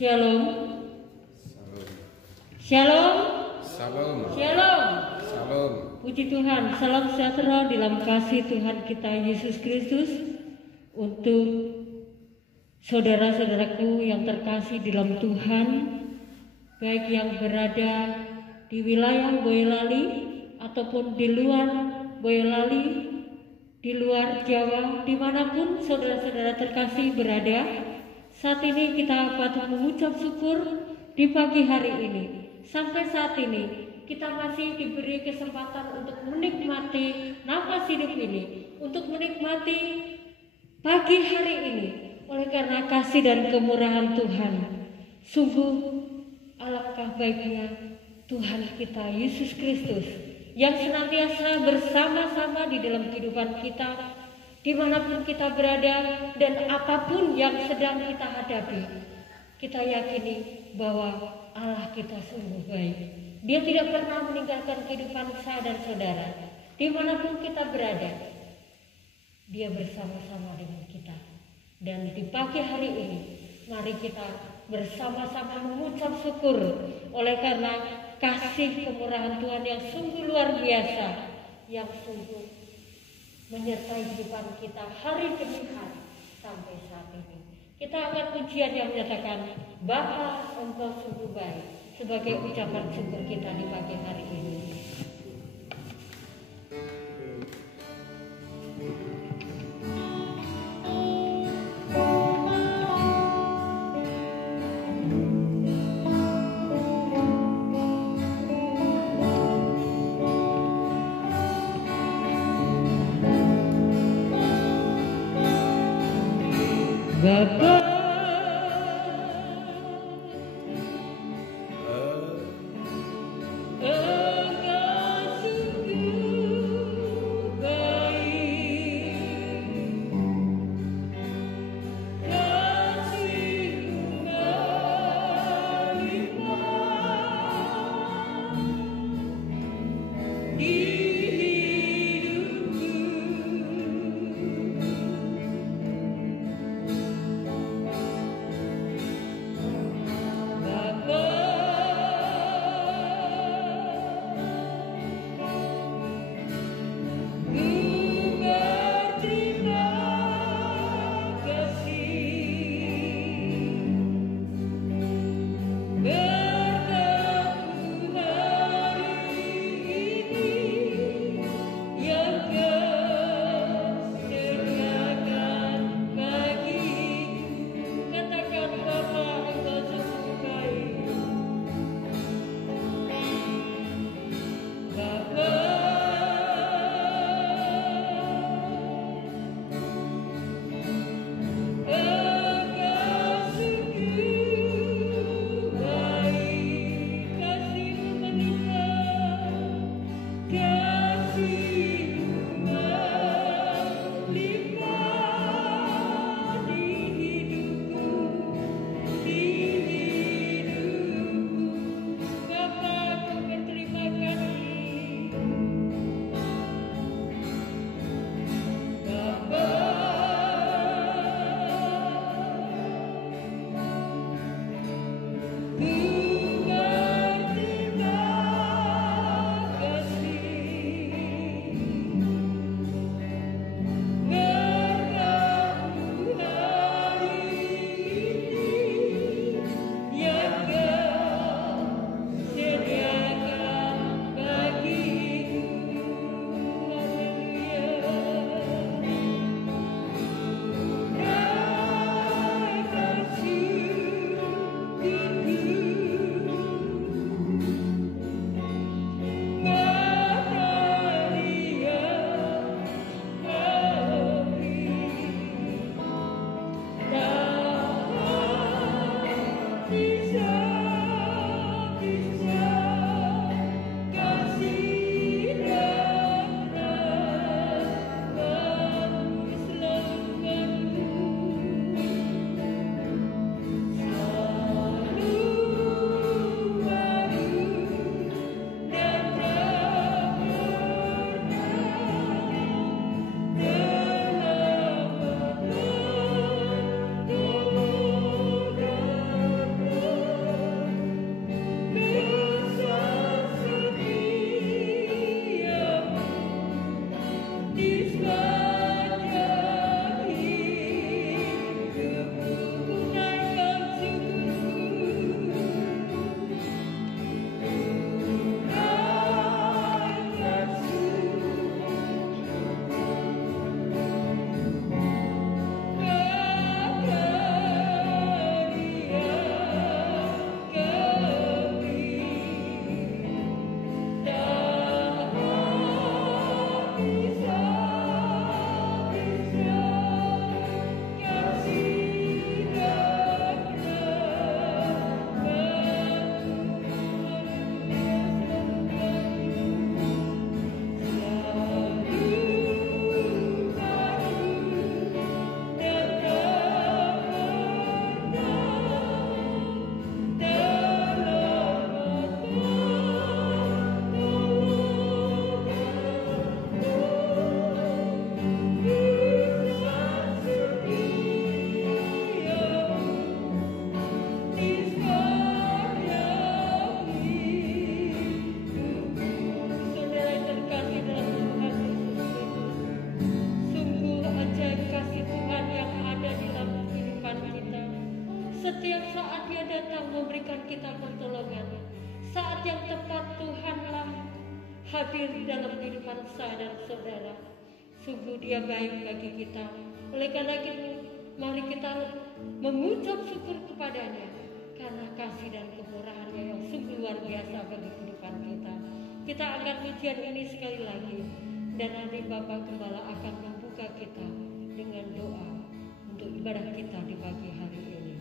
Shalom. Shalom. Shalom. Shalom. Shalom. Shalom. Puji Tuhan, salam sejahtera dalam kasih Tuhan kita Yesus Kristus untuk saudara-saudaraku yang terkasih dalam Tuhan, baik yang berada di wilayah Boyolali ataupun di luar Boyolali, di luar Jawa, dimanapun saudara-saudara terkasih berada. Saat ini kita patut mengucap syukur di pagi hari ini. Sampai saat ini kita masih diberi kesempatan untuk menikmati nafas hidup ini, untuk menikmati pagi hari ini. Oleh karena kasih dan kemurahan Tuhan, sungguh alangkah baiknya Tuhan kita Yesus Kristus yang senantiasa bersama-sama di dalam kehidupan kita, dimanapun kita berada dan apapun yang sedang kita hadapi. Kita yakini bahwa Allah kita sungguh baik. Dia tidak pernah meninggalkan kehidupan saya dan saudara. Dimanapun kita berada, Dia bersama-sama dengan kita. Dan di pagi hari ini, mari kita bersama-sama mengucap syukur oleh karena kasih kemurahan Tuhan yang sungguh luar biasa, yang sungguh menyertai kehidupan kita hari demi hari sampai saat ini. Kita angkat pujian yang menyatakan Bapa, Engkau sungguh baik, sebagai ucapan syukur kita di pagi hari ini. Bapa, saat Dia datang memberikan kita pertolongan. Saat yang tepat Tuhanlah hadir dalam kehidupan saya dan saudara. Sungguh Dia baik bagi kita. Oleh karena itu, mari kita mengucap syukur kepada-Nya karena kasih dan kemurahan-Nya yang sungguh luar biasa bagi kehidupan kita. Kita akan ujian ini sekali lagi, dan nanti Bapak Gembala akan membuka kita dengan doa untuk ibadah kita di pagi hari ini.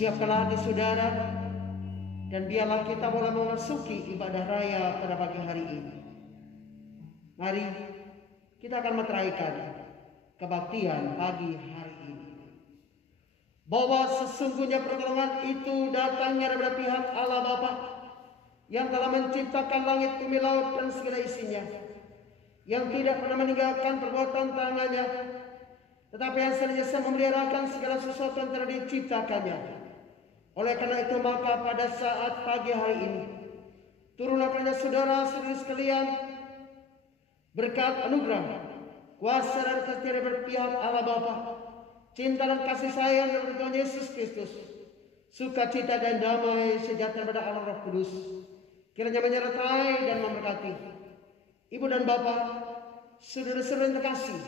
Siapkanlah hati saudara, dan biarlah kita mulai memasuki ibadah raya pada pagi hari ini. Mari kita akan meteraikan kebaktian pagi hari ini. Bahwa sesungguhnya pertolongan itu datangnya dari pihak Allah Bapa yang telah menciptakan langit, bumi, laut dan segala isinya, yang tidak pernah meninggalkan perbuatan tangannya, tetapi yang senantiasa memeliharakan segala sesuatu yang telah diciptakannya. Oleh karena itu maka pada saat pagi hari ini turunlah kepada saudara-saudari sekalian berkat anugerah, kuasa dan kasih dari berpihak Allah Bapa, cinta dan kasih sayang dari Tuhan Yesus Kristus, sukacita dan damai sejahtera pada Allah Roh Kudus, kiranya menyertai dan memberkati ibu dan bapak, saudara-saudara yang terkasih,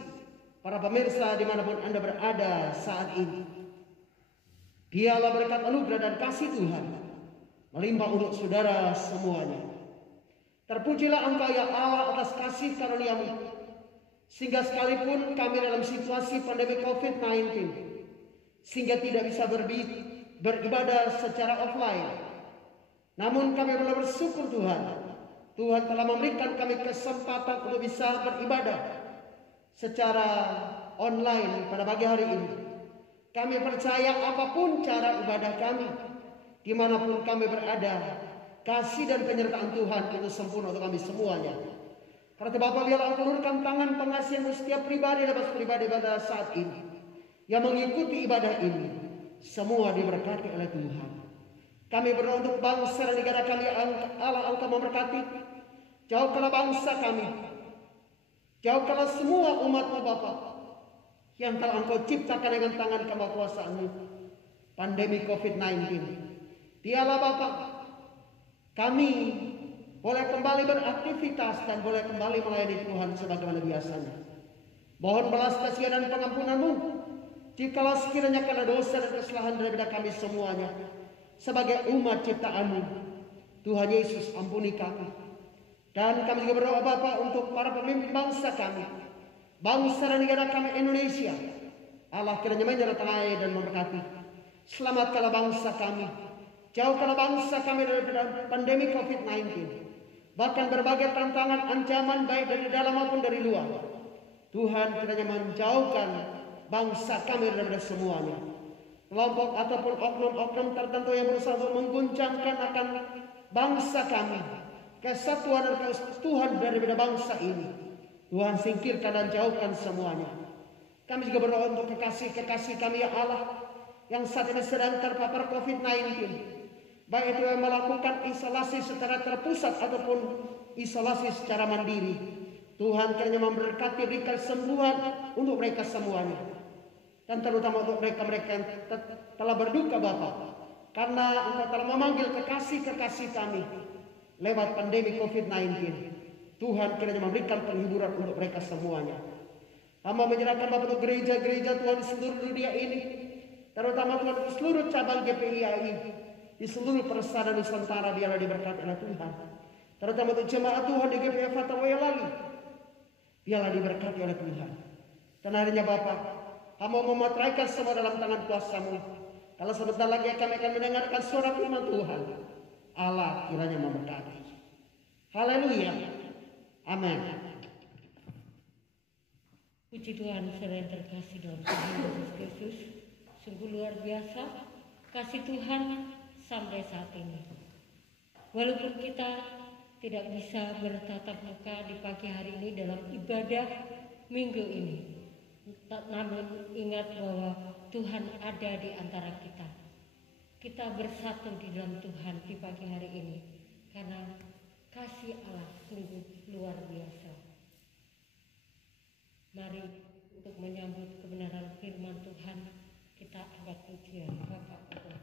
para pemirsa dimanapun Anda berada saat ini. Biarlah berkat anugerah dan kasih Tuhan melimpah untuk saudara semuanya. Terpujilah Engkau ya Allah atas kasih karunia-Mu, sehingga sekalipun kami dalam situasi pandemi COVID-19, sehingga tidak bisa beribadah secara offline, namun kami benar bersyukur Tuhan. Tuhan telah memberikan kami kesempatan untuk bisa beribadah secara online pada pagi hari ini. Kami percaya apapun cara ibadah kami, dimanapun kami berada, kasih dan penyertaan Tuhan itu sempurna untuk kami semuanya. Karena Bapak biarlah Engkau ulurkan tangan pengasihan setiap pribadi lepas pribadi pada saat ini yang mengikuti ibadah ini, semua diberkati oleh Tuhan. Kami berdoa untuk bangsa dan negara kami, Allah Engkau memberkati. Jauhkanlah bangsa kami, jauhkanlah semua umat-Mu Bapa yang telah Engkau ciptakan dengan tangan kemahakuasaan-Mu. Pandemi COVID-19, biarlah Bapa kami boleh kembali beraktivitas dan boleh kembali melayani Tuhan sebagaimana biasanya. Mohon belas kasihan dan pengampunan-Mu jikalau sekiranya karena dosa dan kesalahan daripada kami semuanya. Sebagai umat ciptaan-Mu, Tuhan Yesus, ampuni kami. Dan kami juga berdoa Bapa untuk para pemimpin bangsa kami, bangsa dan negara kami Indonesia. Allah kiranya menyertai dan memberkati. Selamatkanlah bangsa kami, jauhkanlah bangsa kami dari pandemi COVID-19, bahkan berbagai tantangan, ancaman baik dari dalam maupun dari luar. Tuhan kiranya menjauhkan bangsa kami dari semuanya. Kelompok ataupun oknum-oknum tertentu yang berusaha untuk mengguncangkan akan bangsa kami, kesatuan dan kesatuan dari bangsa ini, Tuhan singkirkan dan jauhkan semuanya. Kami juga berdoa untuk kekasih-kekasih kami ya Allah yang saat ini sedang terpapar COVID-19, baik itu yang melakukan isolasi secara terpusat ataupun isolasi secara mandiri. Tuhan kiranya memberkati berikan kesembuhan untuk mereka semuanya. Dan terutama untuk mereka-mereka yang telah berduka Bapa, karena Engkau telah memanggil kekasih-kekasih kami lewat pandemi COVID-19. Tuhan kiranya memberikan penghiburan untuk mereka semuanya. Hamba menyerahkan Bapa untuk gereja-gereja Tuhan di seluruh dunia ini, terutama Tuhan untuk seluruh cabang GPIAI di seluruh persada Nusantara, biarlah diberkati oleh Tuhan. Terutama untuk jemaat Tuhan di GPI Fatah Boyolali, biarlah diberkati oleh Tuhan. Dan harinya Bapa, hamba memeteraikan semua dalam tangan kuasa-Mu. Kalau sebentar lagi kami akan mendengarkan suara firman Tuhan, Allah kiranya memberkati. Haleluya. Amin. Puji Tuhan, saudara yang terkasih dalam Tuhan Yesus Kristus, sungguh luar biasa kasih Tuhan sampai saat ini. Walaupun kita tidak bisa bertatap muka di pagi hari ini dalam ibadah minggu ini, namun ingat bahwa Tuhan ada di antara kita. Kita bersatu di dalam Tuhan di pagi hari ini karena kasih Allah sungguh luar biasa. Mari untuk menyambut kebenaran firman Tuhan, kita angkat pujian Bapak Tuhan.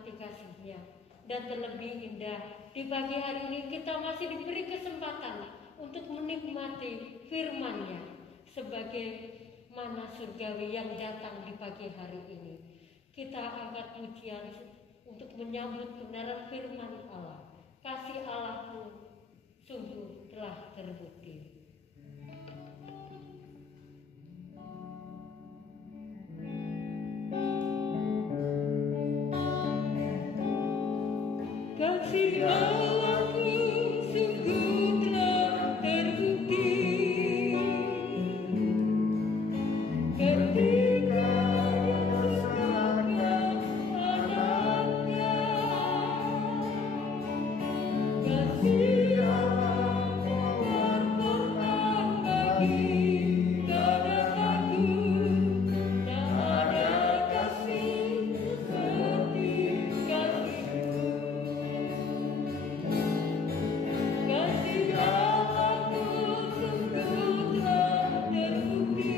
menikmati kasih-Nya. Dan terlebih indah, di pagi hari ini kita masih diberi kesempatan untuk menikmati firman-Nya sebagai mana surgawi yang datang di pagi hari ini. Kita angkat pujian untuk menyambut kebenaran firman Allah. Kasih Allah-Mu sungguh telah terbukti. Kasih Allah-Ku sungguh telah terbukti ketika serahkan anaknya. Kasih Allah berkorban bagi dan aku, tak ada kasih seperti kasih-Mu. Kasih Allah-Ku sungguh telah terbukti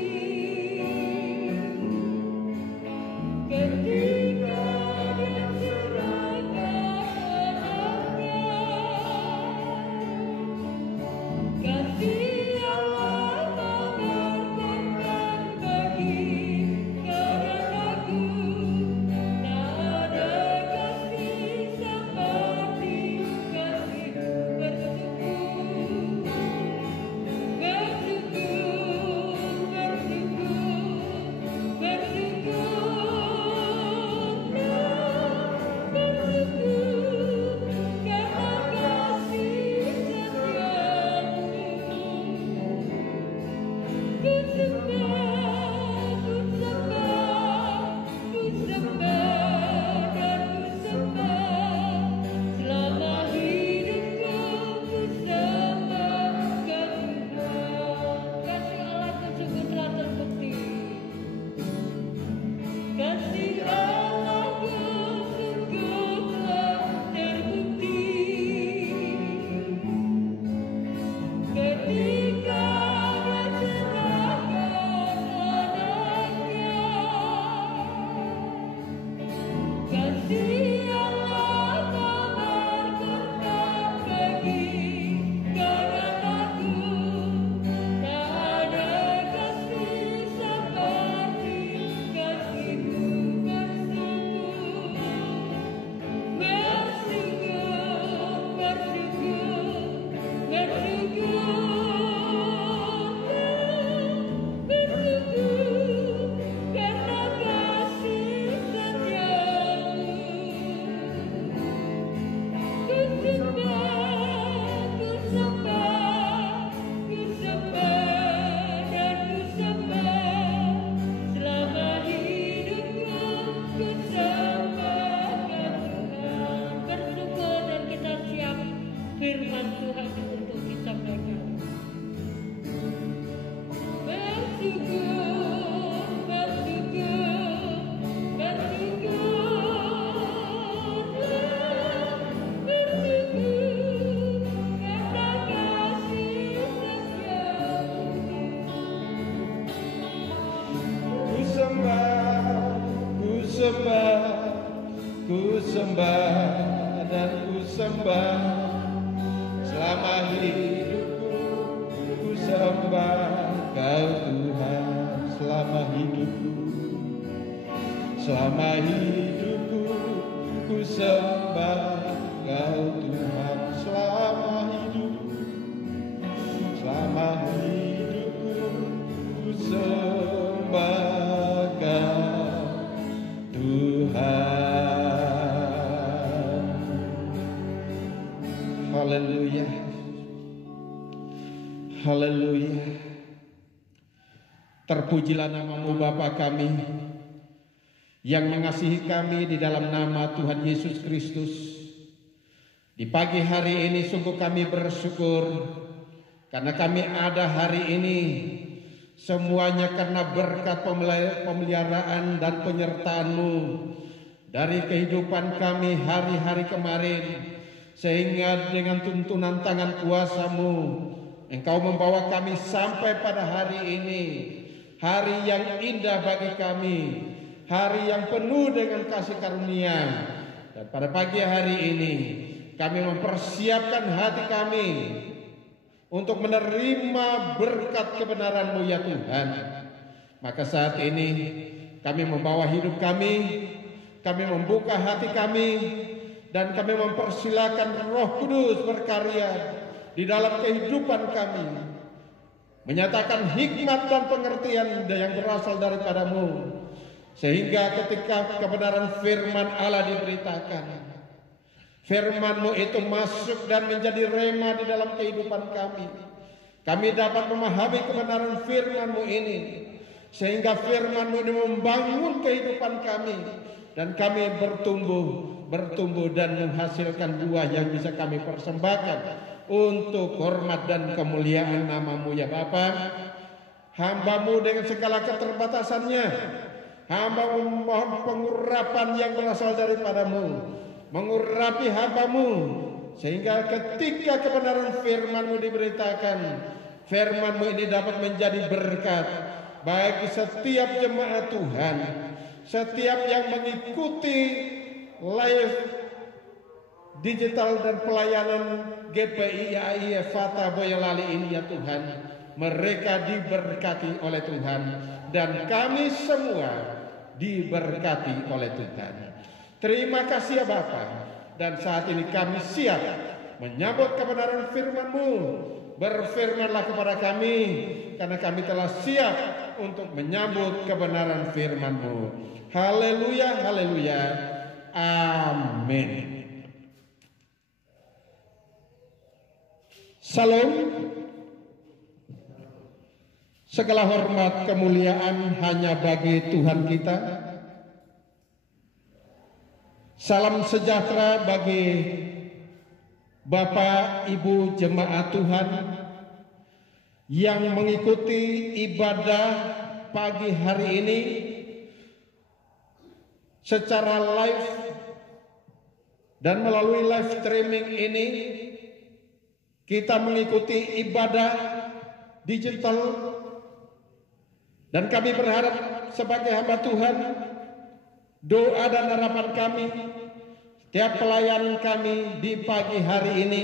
ketika Dia serahkan anaknya. Kasih Allah berkorban bagi karena-Ku, tak ada kasih seperti kasih-Mu. Kasih Allah-Ku sungguh telah terbukti ketika Dia serahkan anaknya. Kasih Allah berkorban bagi karena-Ku, tak ada kasih seperti kasih-Mu. Firman Tuhan untuk disampaikan. Bersyukur, bersyukur, bersyukurlah, bersyukur karena kasih setia-Mu. Ku sembah, ku sembah, ku sembah dan ku sembah. Selama hidupku ku sembah Kau Tuhan. Selama hidupku ku sembah Kau Tuhan. Selama hidupku ku sembah Kau Tuhan. Haleluya, haleluya. Terpujilah nama-Mu Bapa kami yang mengasihi kami di dalam nama Tuhan Yesus Kristus. Di pagi hari ini sungguh kami bersyukur karena kami ada hari ini. Semuanya karena berkat pemeliharaan dan penyertaan-Mu dari kehidupan kami hari-hari kemarin. Sehingga dengan tuntunan tangan kuasa-Mu Engkau membawa kami sampai pada hari ini. Hari yang indah bagi kami, hari yang penuh dengan kasih karunia. Dan Dan pada pagi hari ini kami mempersiapkan hati kami untuk menerima berkat kebenaran-Mu ya Tuhan. Maka saat ini kami membawa hidup kami membuka hati kami, dan kami mempersilakan Roh Kudus berkarya di dalam kehidupan kami, menyatakan hikmat dan pengertian yang berasal daripada-Mu, sehingga ketika kebenaran firman Allah diberitakan, firman-Mu itu masuk dan menjadi rema di dalam kehidupan kami. Kami dapat memahami kebenaran firman-Mu ini, sehingga firman-Mu ini membangun kehidupan kami, dan kami bertumbuh dan menghasilkan buah yang bisa kami persembahkan untuk hormat dan kemuliaan nama-Mu ya Bapa. Hamba-Mu dengan segala keterbatasannya, hamba memohon pengurapan yang berasal daripada-Mu, mengurapi hamba-Mu, sehingga ketika kebenaran firman-Mu diberitakan, firman-Mu ini dapat menjadi berkat bagi setiap jemaat Tuhan, setiap yang mengikuti live digital dan pelayanan GPI AIF Fata Boyolali ini ya Tuhan. Mereka diberkati oleh Tuhan, dan kami semua diberkati oleh Tuhan. Terima kasih ya Bapa. Dan saat ini kami siap menyambut kebenaran firman-Mu. Berfirmanlah kepada kami, karena kami telah siap untuk menyambut kebenaran firman-Mu. Haleluya, haleluya, amin. Salam. Segala hormat kemuliaan hanya bagi Tuhan kita. Salam sejahtera bagi Bapak Ibu jemaat Tuhan yang mengikuti ibadah pagi hari ini secara live dan melalui live streaming ini. Kita mengikuti ibadah digital, dan kami berharap sebagai hamba Tuhan, doa dan harapan kami, setiap pelayanan kami di pagi hari ini,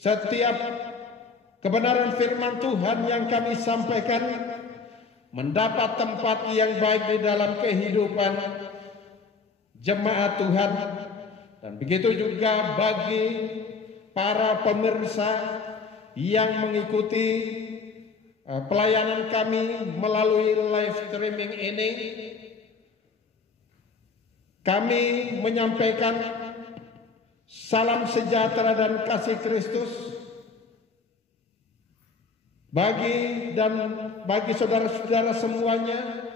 setiap kebenaran firman Tuhan yang kami sampaikan mendapat tempat yang baik di dalam kehidupan jemaat Tuhan. Dan begitu juga bagi para pemirsa yang mengikuti pelayanan kami melalui live streaming ini. Kami menyampaikan salam sejahtera dan kasih Kristus bagi saudara-saudara semuanya,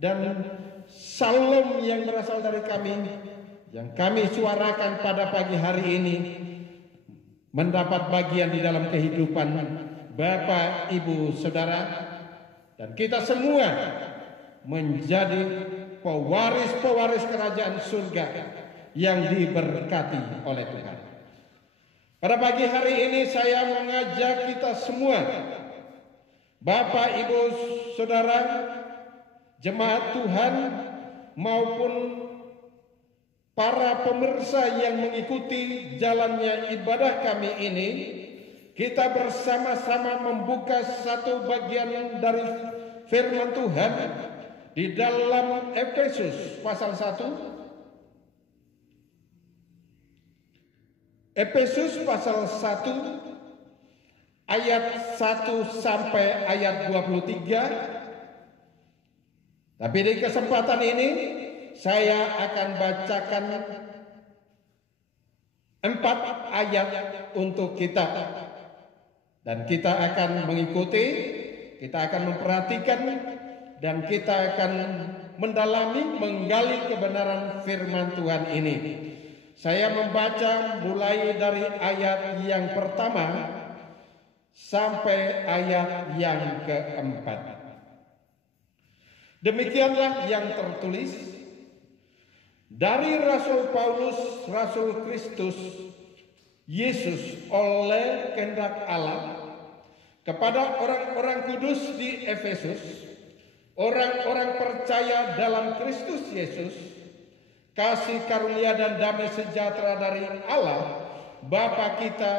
dan salam yang berasal dari kami yang kami suarakan pada pagi hari ini mendapat bagian di dalam kehidupan Bapak, Ibu, Saudara, dan kita semua menjadi pewaris-pewaris kerajaan surga yang diberkati oleh Tuhan. Pada pagi hari ini saya mengajak kita semua, Bapak, Ibu, Saudara, jemaat Tuhan maupun para pemirsa yang mengikuti jalannya ibadah kami ini, kita bersama-sama membuka satu bagian dari firman Tuhan di dalam Efesus pasal 1. Efesus pasal 1 ayat 1 sampai ayat 23. Tapi di kesempatan ini saya akan bacakan 4 ayat untuk kita, dan kita akan mengikuti, kita akan memperhatikan, dan kita akan mendalami, menggali kebenaran firman Tuhan ini. Saya membaca mulai dari ayat yang pertama sampai ayat yang keempat. Demikianlah yang tertulis dari Rasul Paulus, Rasul Kristus Yesus oleh kehendak Allah, kepada orang-orang kudus di Efesus, orang-orang percaya dalam Kristus Yesus, kasih karunia dan damai sejahtera dari Allah Bapa kita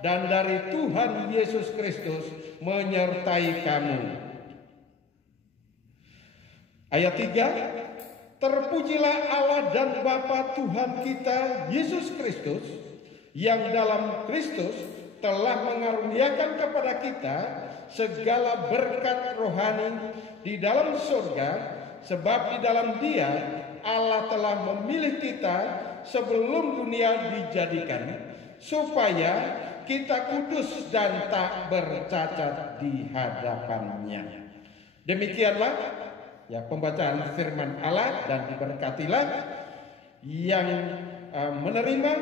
dan dari Tuhan Yesus Kristus menyertai kamu. Ayat 3, terpujilah Allah dan Bapa Tuhan kita Yesus Kristus, yang dalam Kristus telah mengaruniakan kepada kita segala berkat rohani di dalam surga, sebab di dalam Dia Allah telah memilih kita sebelum dunia dijadikan, supaya kita kudus dan tak bercacat di hadapan-Nya. Demikianlah ya pembacaan firman Allah, dan diberkatilah yang menerima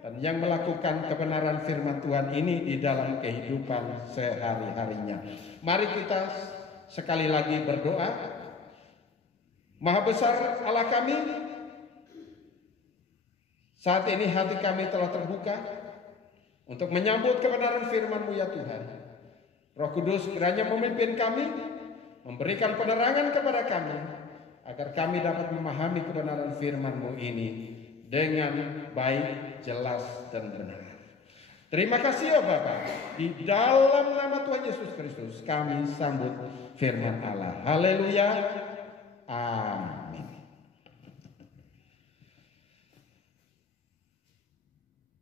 dan yang melakukan kebenaran firman Tuhan ini di dalam kehidupan sehari-harinya. Mari kita sekali lagi berdoa. Maha besar Allah kami, saat ini hati kami telah terbuka untuk menyambut kebenaran firman-Mu ya Tuhan. Roh Kudus kiranya memimpin kami, memberikan penerangan kepada kami, agar kami dapat memahami kebenaran firman-Mu ini dengan baik, jelas, dan benar. Terima kasih ya Bapa. Di dalam nama Tuhan Yesus Kristus kami sambut firman Allah. Haleluya. Amin.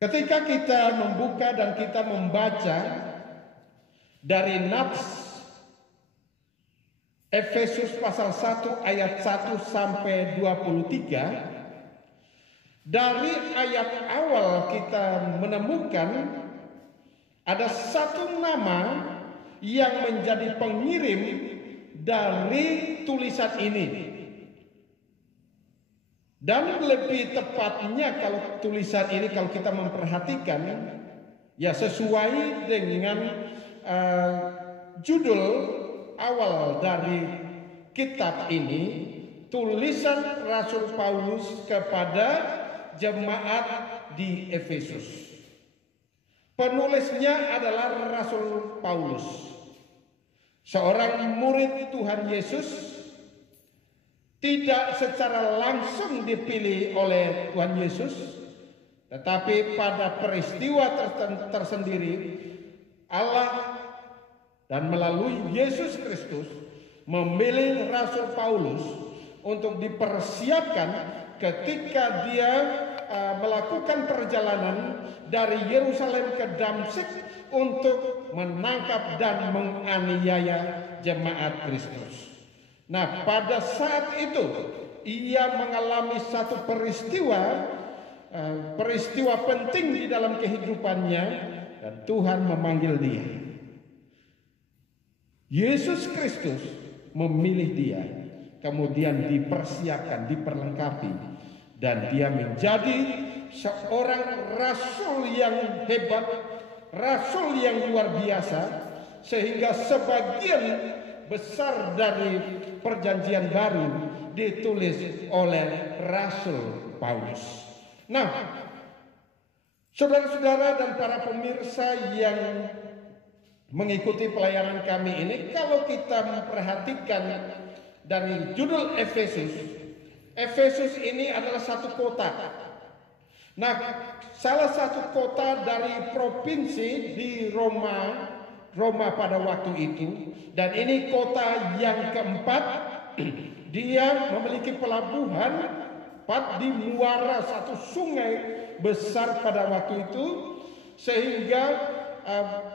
Ketika kita membuka dan kita membaca dari nats Efesus pasal 1 ayat 1 sampai 23, dari ayat awal kita menemukan ada satu nama yang menjadi pengirim dari tulisan ini. Dan lebih tepatnya kalau tulisan ini kalau kita memperhatikan ya sesuai dengan judul awal dari kitab ini, tulisan Rasul Paulus kepada jemaat di Efesus. Penulisnya adalah Rasul Paulus, seorang murid Tuhan Yesus, tidak secara langsung dipilih oleh Tuhan Yesus, tetapi pada peristiwa tersendiri Allah dan melalui Yesus Kristus memilih Rasul Paulus untuk dipersiapkan ketika dia melakukan perjalanan dari Yerusalem ke Damsyik untuk menangkap dan menganiaya jemaat Kristus. Nah, pada saat itu ia mengalami satu peristiwa penting di dalam kehidupannya, dan Tuhan memanggil dia. Yesus Kristus memilih dia, kemudian dipersiapkan, diperlengkapi, dan dia menjadi seorang rasul yang hebat, rasul yang luar biasa, sehingga sebagian besar dari perjanjian baru ditulis oleh Rasul Paulus. Nah, saudara-saudara dan para pemirsa yang mengikuti pelayanan kami ini, kalau kita memperhatikan dari judul Efesus, Efesus ini adalah satu kota. Nah, salah satu kota dari provinsi di Roma pada waktu itu, dan ini kota yang keempat. Dia memiliki pelabuhan di muara satu sungai besar pada waktu itu, sehingga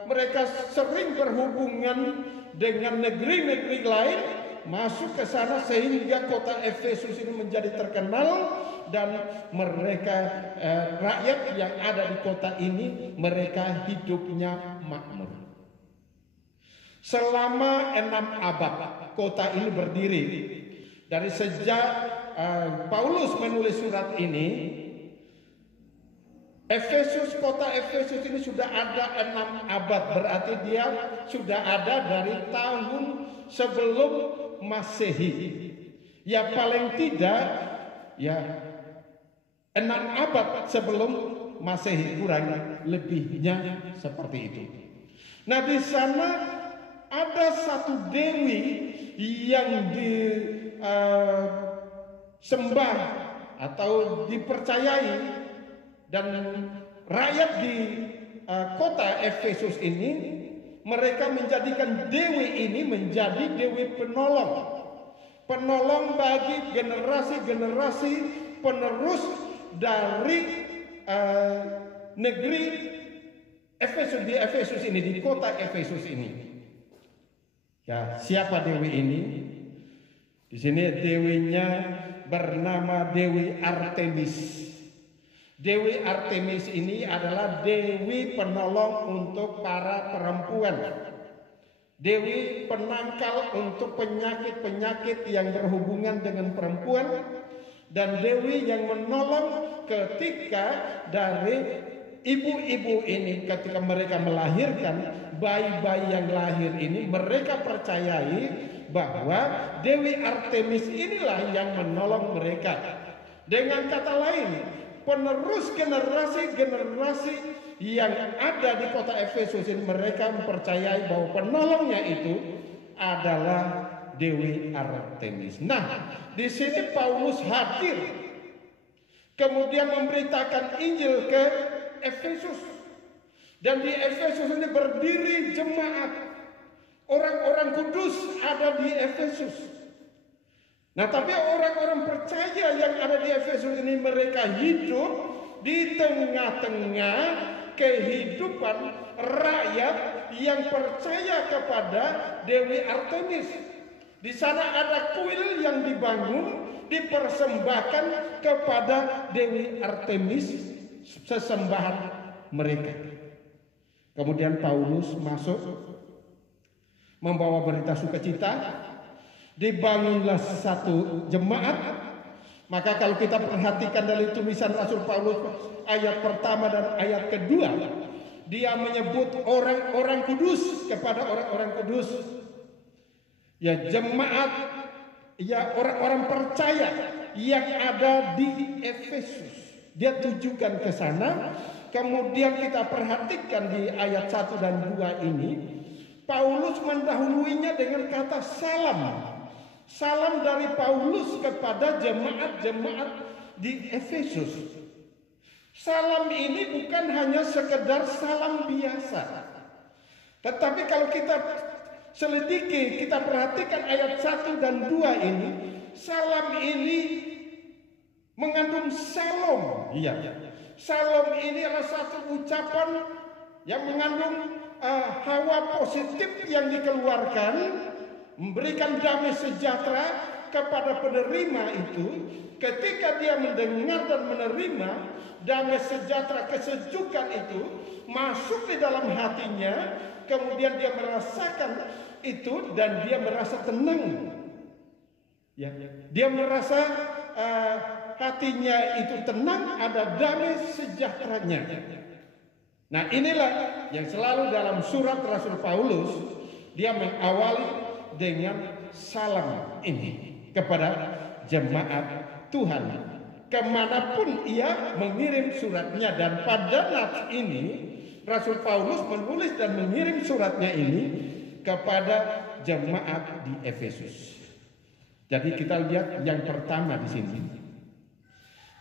mereka sering berhubungan dengan negeri-negeri lain, masuk ke sana, sehingga kota Efesus ini menjadi terkenal, dan mereka rakyat yang ada di kota ini, mereka hidupnya makmur. Selama 6 abad kota ini berdiri. Dari sejak Paulus menulis surat ini, Efesus, kota Efesus ini sudah ada 6 abad, berarti dia sudah ada dari tahun sebelum Masehi. Ya paling tidak ya 6 abad sebelum Masehi, kurang lebihnya seperti itu. Nah, di sana ada satu dewi yang disembah atau dipercayai, dan rakyat di kota Efesus ini, mereka menjadikan dewi ini menjadi dewi penolong. Penolong bagi generasi-generasi penerus dari negeri Efesus, di Efesus ini, di kota Efesus ini. Ya, siapa dewi ini? Di sini dewinya bernama Dewi Artemis. Dewi Artemis ini adalah dewi penolong untuk para perempuan. Dewi penangkal untuk penyakit-penyakit yang berhubungan dengan perempuan, dan dewi yang menolong ketika dari ibu-ibu ini ketika mereka melahirkan bayi-bayi yang lahir ini, mereka percayai bahwa Dewi Artemis inilah yang menolong mereka. Dengan kata lain, penerus generasi-generasi yang ada di kota Efesus ini, mereka mempercayai bahwa penolongnya itu adalah Dewi Artemis. Nah, di sini Paulus hadir, kemudian memberitakan Injil ke Efesus. Dan di Efesus ini berdiri jemaat. Orang-orang kudus ada di Efesus. Nah, tapi orang-orang percaya yang ada di Efesus ini, mereka hidup di tengah-tengah kehidupan rakyat yang percaya kepada Dewi Artemis. Di sana ada kuil yang dibangun, dipersembahkan kepada Dewi Artemis, sesembahan mereka. Kemudian Paulus masuk membawa berita sukacita, dibangunlah satu jemaat. Maka kalau kita perhatikan dari tulisan Rasul Paulus ayat pertama dan ayat kedua, dia menyebut orang-orang kudus kepada orang-orang kudus. Ya, jemaat, ya, orang-orang percaya yang ada di Efesus. Dia tujukan ke sana. Kemudian kita perhatikan di ayat 1 dan 2 ini, Paulus mendahuluinya dengan kata salam. Salam dari Paulus kepada jemaat-jemaat di Efesus. Salam ini bukan hanya sekedar salam biasa. Tetapi kalau kita selidiki, kita perhatikan ayat 1 dan 2 ini, salam ini mengandung shalom. Iya. Shalom ini adalah satu ucapan yang mengandung hawa positif yang dikeluarkan, memberikan damai sejahtera kepada penerima itu. Ketika dia mendengar dan menerima damai sejahtera, kesejukan itu masuk di dalam hatinya, kemudian dia merasakan itu dan dia merasa tenang. Ya, dia merasa hatinya itu tenang, ada damai sejahteranya. Nah, inilah yang selalu dalam surat Rasul Paulus, dia mengawali dengan salam ini kepada jemaat Tuhan kemanapun ia mengirim suratnya. Dan pada nats ini Rasul Paulus menulis dan mengirim suratnya ini kepada jemaat di Efesus. Jadi kita lihat yang pertama di sini.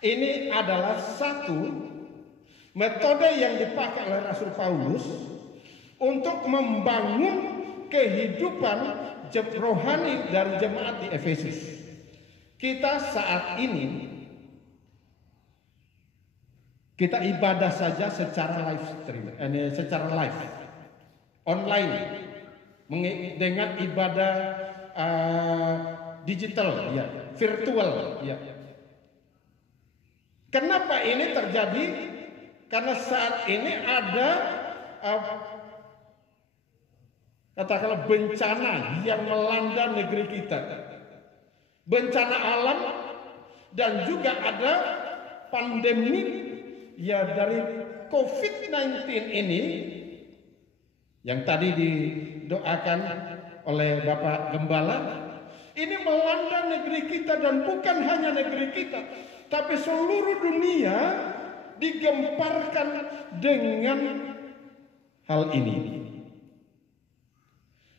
Ini adalah satu metode yang dipakai oleh Rasul Paulus untuk membangun kehidupan rohani dari jemaat di Efesus. Kita saat ini kita ibadah saja secara live stream, secara live, online, dengan ibadah digital, ya, virtual, ya. Kenapa ini terjadi? Karena saat ini ada katakanlah bencana yang melanda negeri kita, bencana alam, dan juga ada pandemi ya dari COVID-19 ini yang tadi didoakan oleh Bapak Gembala. Ini melanda negeri kita, dan bukan hanya negeri kita, tapi seluruh dunia digemparkan dengan hal ini.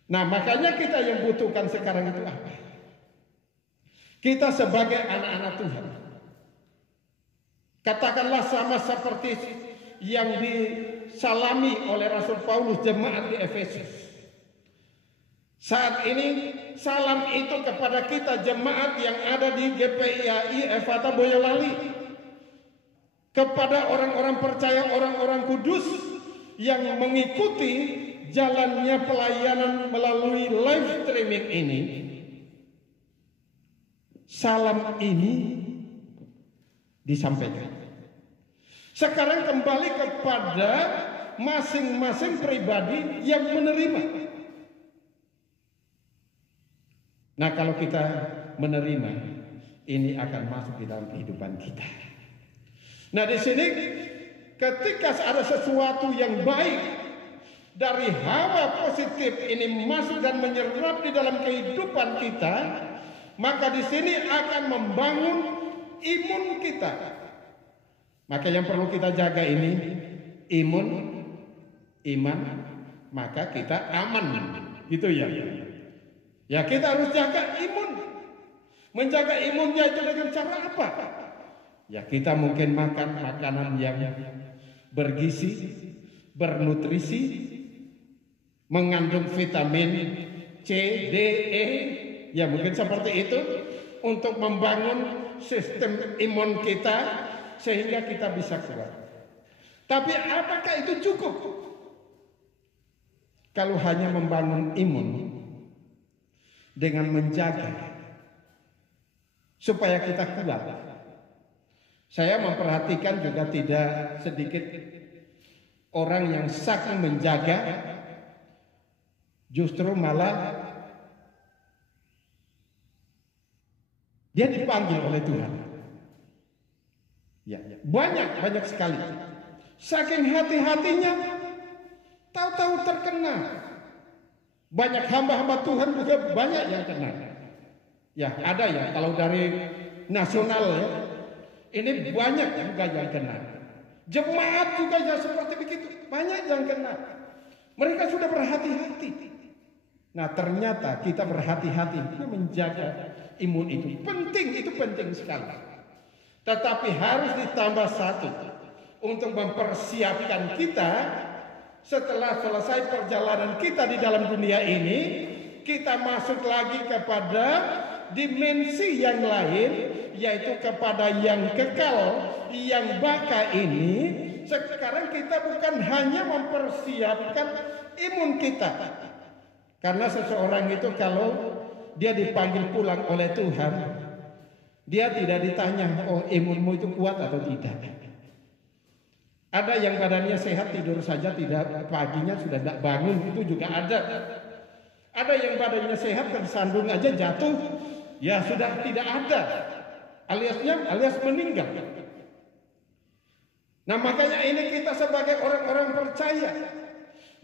Nah, makanya kita yang butuhkan sekarang itu apa? Kita sebagai anak-anak Tuhan, Katakanlah sama seperti yang disalami oleh Rasul Paulus jemaat di Efesus. Saat ini salam itu kepada kita jemaat yang ada di GPIAI Efata Boyolali, kepada orang-orang percaya, orang-orang kudus yang mengikuti jalannya pelayanan melalui live streaming ini. Salam ini disampaikan. Sekarang kembali kepada masing-masing pribadi yang menerima. Nah, kalau kita menerima, ini akan masuk di dalam kehidupan kita. Nah, di sini ketika ada sesuatu yang baik dari hawa positif ini masuk dan menyerap di dalam kehidupan kita, maka di sini akan membangun imun kita. Maka yang perlu kita jaga ini imun, iman, maka kita aman. Gitu ya. Ya, kita harus jaga imun. Menjaga imunnya itu dengan cara apa? Ya, kita mungkin makan makanan yang bergizi, bernutrisi, mengandung vitamin C, D, E. Ya, mungkin seperti itu untuk membangun sistem imun kita sehingga kita bisa kuat. Tapi apakah itu cukup? Kalau hanya membangun imun dengan menjaga supaya kita kuat. Saya memperhatikan juga tidak sedikit orang yang saking menjaga justru malah dia dipanggil oleh Tuhan. Ya, banyak sekali. Saking hati-hatinya, tahu-tahu terkena. Banyak hamba-hamba Tuhan juga banyak yang kena. Ya, ada ya. Kalau dari nasional ya, ini banyak juga yang kena. Jemaat juga ya seperti begitu, banyak yang kena. Mereka sudah berhati-hati. Nah, ternyata kita berhati-hati menjaga imun itu penting sekali. Tetapi harus ditambah satu untuk mempersiapkan kita setelah selesai perjalanan kita di dalam dunia ini, kita masuk lagi kepada dimensi yang lain, yaitu kepada yang kekal, yang baka ini. Sekarang kita bukan hanya mempersiapkan imun kita. Karena seseorang itu kalau dia dipanggil pulang oleh Tuhan, dia tidak ditanya, oh imunmu itu kuat atau tidak. Ada yang badannya sehat tidur saja tidak, paginya sudah tidak bangun, itu juga ada. Ada yang badannya sehat tersandung aja jatuh, ya sudah tidak ada, alias meninggal. Nah, makanya ini kita sebagai orang-orang percaya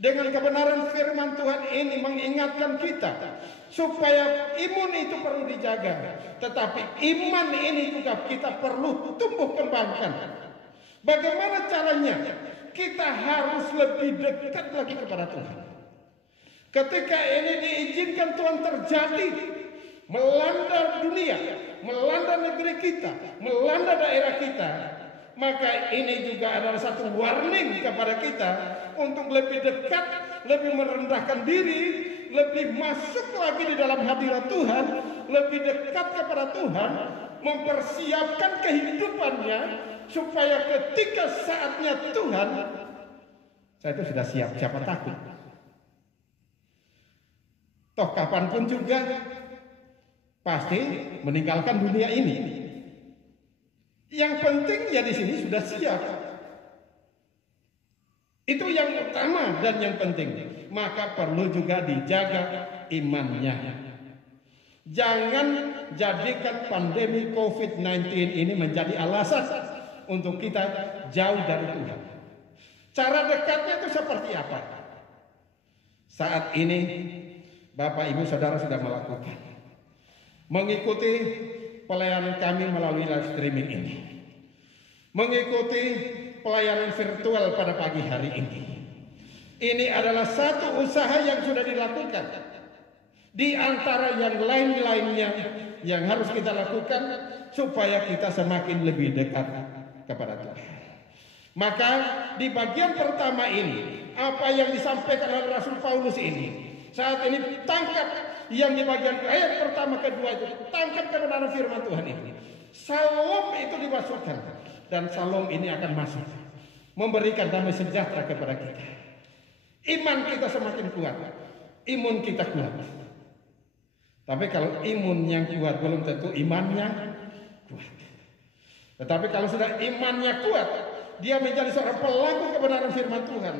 dengan kebenaran firman Tuhan ini mengingatkan kita supaya imun itu perlu dijaga, tetapi iman ini juga kita perlu tumbuh kembangkan. Bagaimana caranya? Kita harus lebih dekat lagi kepada Tuhan. Ketika ini diizinkan Tuhan terjadi, melanda dunia, melanda negeri kita, melanda daerah kita, maka ini juga adalah satu warning kepada kita untuk lebih dekat, lebih merendahkan diri, lebih masuk lagi di dalam hadirat Tuhan, lebih dekat kepada Tuhan, mempersiapkan kehidupannya supaya ketika saatnya Tuhan, saya itu sudah siap, siapa takut? Toh kapanpun juga pasti meninggalkan dunia ini. Yang penting ya di sini sudah siap. Itu yang utama dan yang penting. Maka perlu juga dijaga imannya. Jangan jadikan pandemi COVID-19 ini menjadi alasan untuk kita jauh dari Tuhan. Cara dekatnya itu seperti apa? Saat ini Bapak Ibu Saudara sudah melakukan, mengikuti pelayanan kami melalui live streaming ini, mengikuti pelayanan virtual pada pagi hari ini. Ini adalah satu usaha yang sudah dilakukan di antara yang lain-lainnya yang harus kita lakukan supaya kita semakin lebih dekat kepada Tuhan. Maka di bagian pertama ini, apa yang disampaikan oleh Rasul Paulus ini, saat ini tangkap yang di bagian ayat pertama kedua itu, tangkap kebenaran firman Tuhan ini. Salom itu dimasukkan, dan salom ini akan masuk, memberikan damai sejahtera kepada kita. Iman kita semakin kuat, imun kita kuat. Tapi kalau imun yang kuat belum tentu imannya kuat. Tetapi kalau sudah imannya kuat, dia menjadi seorang pelaku kebenaran firman Tuhan.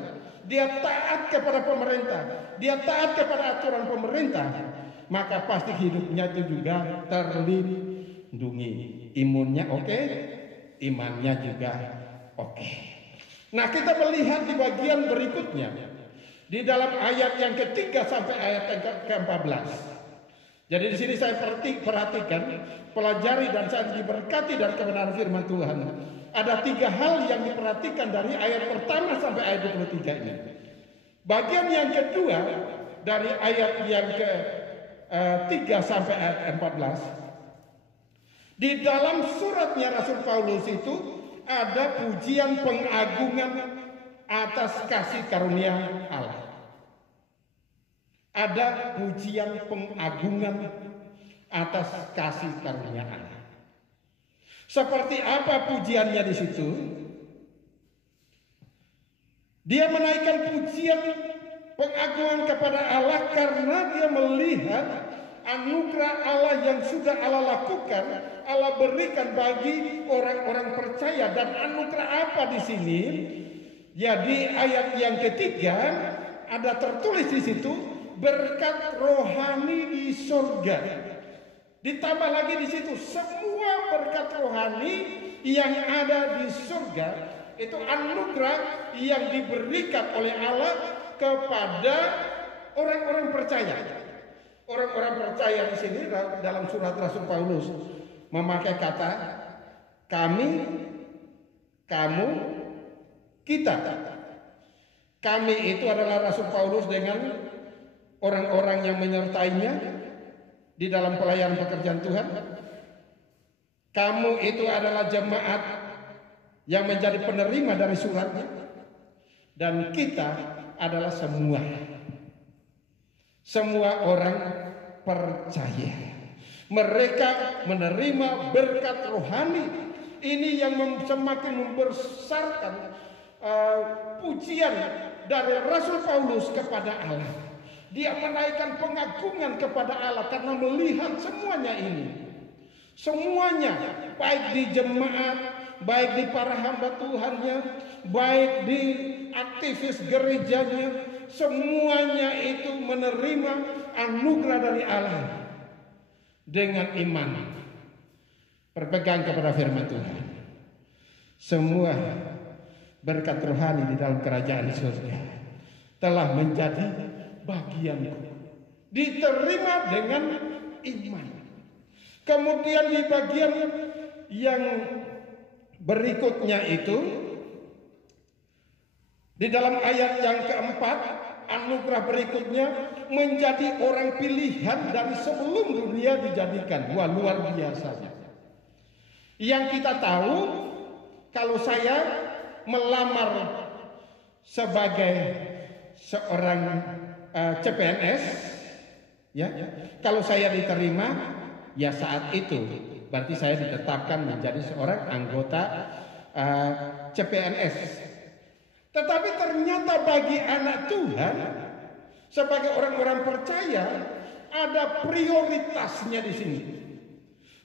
Dia taat kepada pemerintah, dia taat kepada aturan pemerintah, maka pasti hidupnya itu juga terlindungi. Imunnya oke, imannya juga oke. Nah, kita melihat di bagian berikutnya, di dalam ayat yang ketiga sampai ayat ke-14. Jadi di sini saya perhatikan, pelajari dan saya diberkati dari kebenaran firman Tuhan. Ada 3 hal yang diperhatikan dari ayat pertama sampai ayat 23 ini. Bagian yang kedua dari ayat yang ke-3 sampai ayat 14. Di dalam suratnya Rasul Paulus itu ada pujian pengagungan atas kasih karunia Allah. Ada pujian pengagungan atas kasih karunia Allah. Seperti apa pujiannya di situ? Dia menaikkan pujian pengagungan kepada Allah karena dia melihat anugerah Allah yang sudah Allah lakukan, Allah berikan bagi orang-orang percaya. Dan anugerah apa di sini? Ya, di ayat yang ketiga ada tertulis di situ, berkat rohani di surga. Ditambah lagi di situ, semua berkat rohani yang ada di surga itu anugerah yang diberikan oleh Allah kepada orang-orang percaya. Orang-orang percaya di sini dalam surat Rasul Paulus memakai kata kami, kamu, kita. Kami itu adalah Rasul Paulus dengan orang-orang yang menyertainya di dalam pelayanan pekerjaan Tuhan. Kamu itu adalah jemaat yang menjadi penerima dari suratnya. Dan kita adalah semua orang percaya. Mereka menerima berkat rohani. Ini yang semakin membesarkan pujian dari Rasul Paulus kepada Allah. Dia menaikkan pengagungan kepada Allah karena melihat semuanya ini. Semuanya, baik di jemaat, baik di para hamba Tuhannya, baik di aktivis gerejanya, semuanya itu menerima anugerah dari Allah dengan iman, berpegang kepada firman Tuhan. Semua berkat rohani di dalam kerajaan surga telah menjadi bagianku, diterima dengan iman. Kemudian di bagian yang berikutnya itu, di dalam ayat yang keempat, anugerah berikutnya menjadi orang pilihan dari sebelum dunia dijadikan. Wah, luar biasa. Yang kita tahu, kalau saya melamar sebagai seorang CPNS, ya, kalau saya diterima, ya saat itu berarti saya ditetapkan menjadi seorang anggota CPNS. Tetapi ternyata bagi anak Tuhan, sebagai orang-orang percaya, ada prioritasnya di sini.